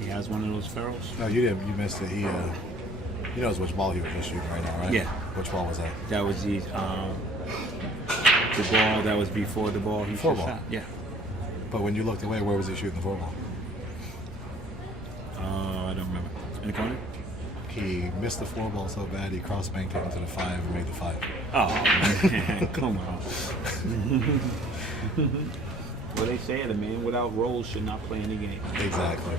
He has one of those ferrules. No, you didn't. You missed it. He knows which ball he was just shooting right now, right? Yeah. Which ball was that? That was the ball that was before the ball he 4 just ball. shot. Yeah. But when you looked away, where was he shooting the 4 ball? I don't remember. In the corner? He missed the 4 ball so bad he cross banked it into the 5 and made the 5. Oh, man. Come on. Well, they say the man without rolls should not play any game. Exactly.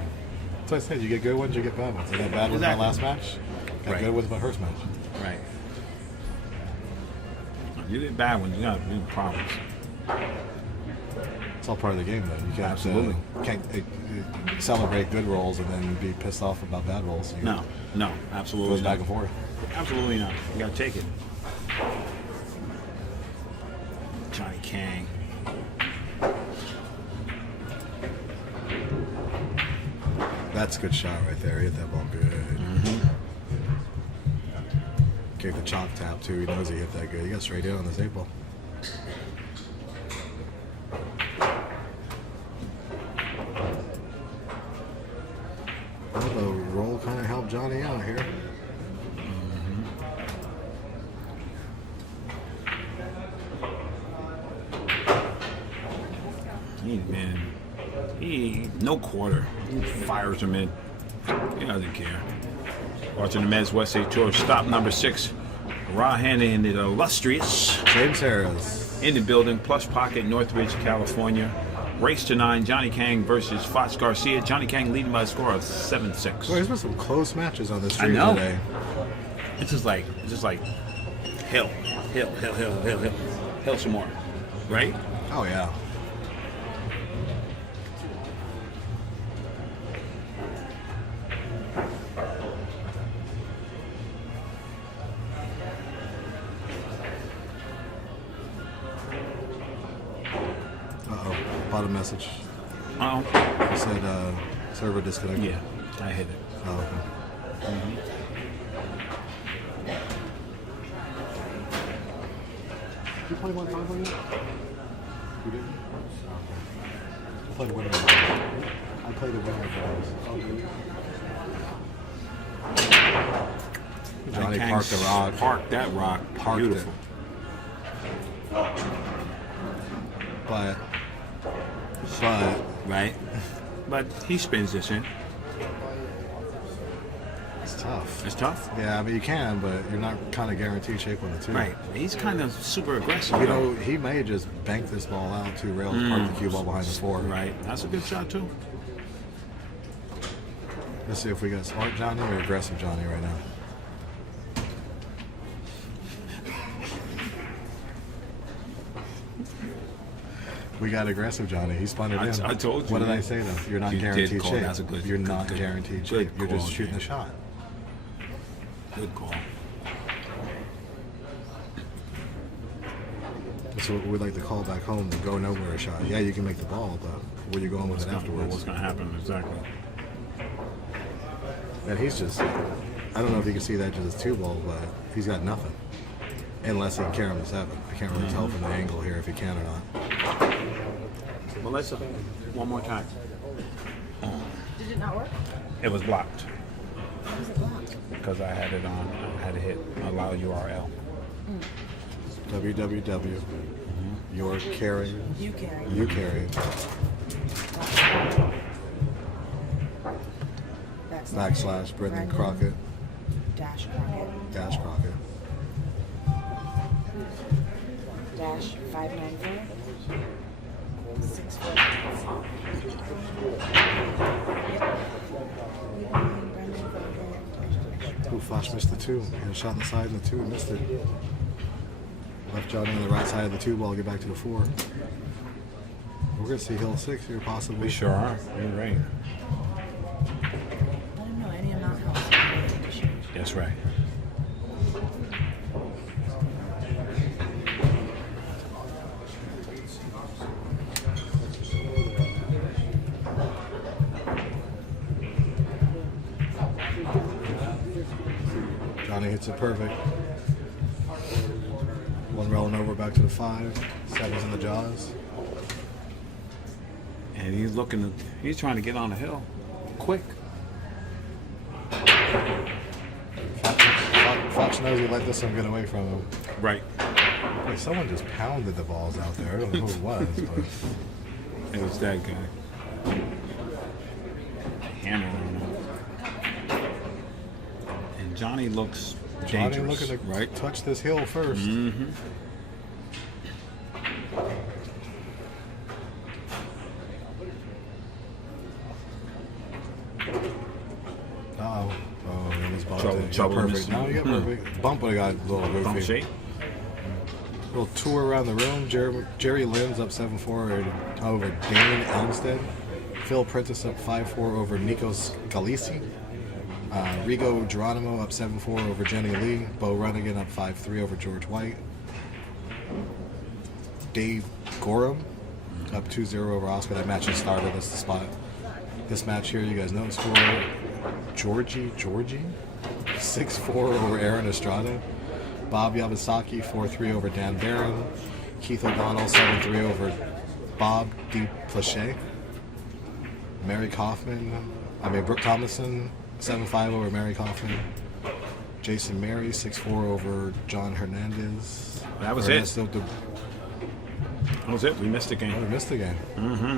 That's what I said. You get good ones, you get bad ones. I got bad ones Exactly. my last match. Got Right. good ones my first match. Right. You did bad ones, you got big problems. It's all part of the game, though. You can't, Absolutely. Can't celebrate good rolls and then be pissed off about bad rolls. No, It absolutely goes not. back and forth. Absolutely not. You gotta take it. Johnny Kang. That's a good shot right there. He hit that ball good. Gave the chalk tap, too. He knows he hit that good. He got straight in on this 8 ball. Well, the roll kind of helped Johnny out here. He no quarter. He fires him in. He doesn't care. Watching the men's West State Tour, stop number 6. Raw handed and the illustrious James Harris. in the building, Plush Pocket, Northridge, California. Race to 9, Johnny Kang versus Fach Garcia. Johnny Kang leading by a score of 7-6. Well, there's been some close matches on this I stream know. today. It's just like hill some more, right? Oh yeah. Uh-oh. Bottom message. Oh, It said server disconnected. yeah, I hit it. Oh, okay. Did you play 1-5 yet? You didn't? I played winner. I played the winner. Johnny Kang parked the rock. Parked that rock. Parked Beautiful. But Right? But he spins this in. it's tough. It's tough. Yeah, I mean you can, but you're not kind of guaranteed shape on the two. Right. He's kind of super aggressive. You though. know, he may just bank this ball out 2 rails, park the cue ball behind the 4. Right. That's a good shot too. Let's see if we got smart Johnny or aggressive Johnny right now. We got aggressive Johnny. He spun it in. I told you. What did I say though? You're not You did guaranteed call. shape. That's a good- You're good- not good- guaranteed good shape. You're just call, shooting a Jay. shot. Good call. That's what we like to call back home the go nowhere shot. Yeah, you can make the ball, but where you going with it What's afterwards? going to happen exactly? And he's just, I don't know if you can see that to his 2 ball, but he's got nothing. Unless he can carry him to 7. I can't really tell from the angle here if he can or not. Well, let's one more time. Did it not work? It was blocked Why was it blocked? because I had it on. I had to hit allow URL. www. Your carry. You carry. You carry. Backslash Brendan Crockett. Dash Crockett. Dash Crockett. Dash 594. 64. Ooh, Fach missed the 2. He had a shot in the side and the 2 and missed it. Left Johnny on the right side of the 2 ball, get back to the 4. We're going to see Hill 6 here, possibly. We sure are. You're right. I don't know, any amount helps. That's right. Johnny hits it perfect. 1 rolling over, back to the 5. 7's in the jaws. And he's trying to get on the hill quick. Fox knows he let this one get away from him. Right. Like someone just pounded the balls out there. I don't know who it was, but It was that guy. Hammer on him. And Johnny looks Johnny dangerous, looking to right? touch this hill first. Mm-hmm. Uh-oh. Oh, it was bumped. Trouble- You got trouble perfect. missing. No, you got perfect. Bump would have got a little Bump goofy. shape. Little tour around the room. Jerry Lynn's up 7-4 over Dane Elmstead. Phil Prentice up 5-4 over Nikos Galisi. Rigo Geronimo up 7-4 over Jenny Lee. Bo Runnigan up 5-3 over George White. Dave Gorham up 2-0 over Oscar. That match has started. That's the spot. This match here, you guys know the score. Georgie 6-4 over Aaron Estrada. Bob Yabasaki 4-3 over Dan Barron. Keith O'Donnell 7-3 over Bob DePlache. Brooke Thomason 7-5 over Mary Kaufman. Jason Mary 6-4 over John Hernandez. That was it. Ernesto That was it. We missed the game. We missed the game. Mm-hmm.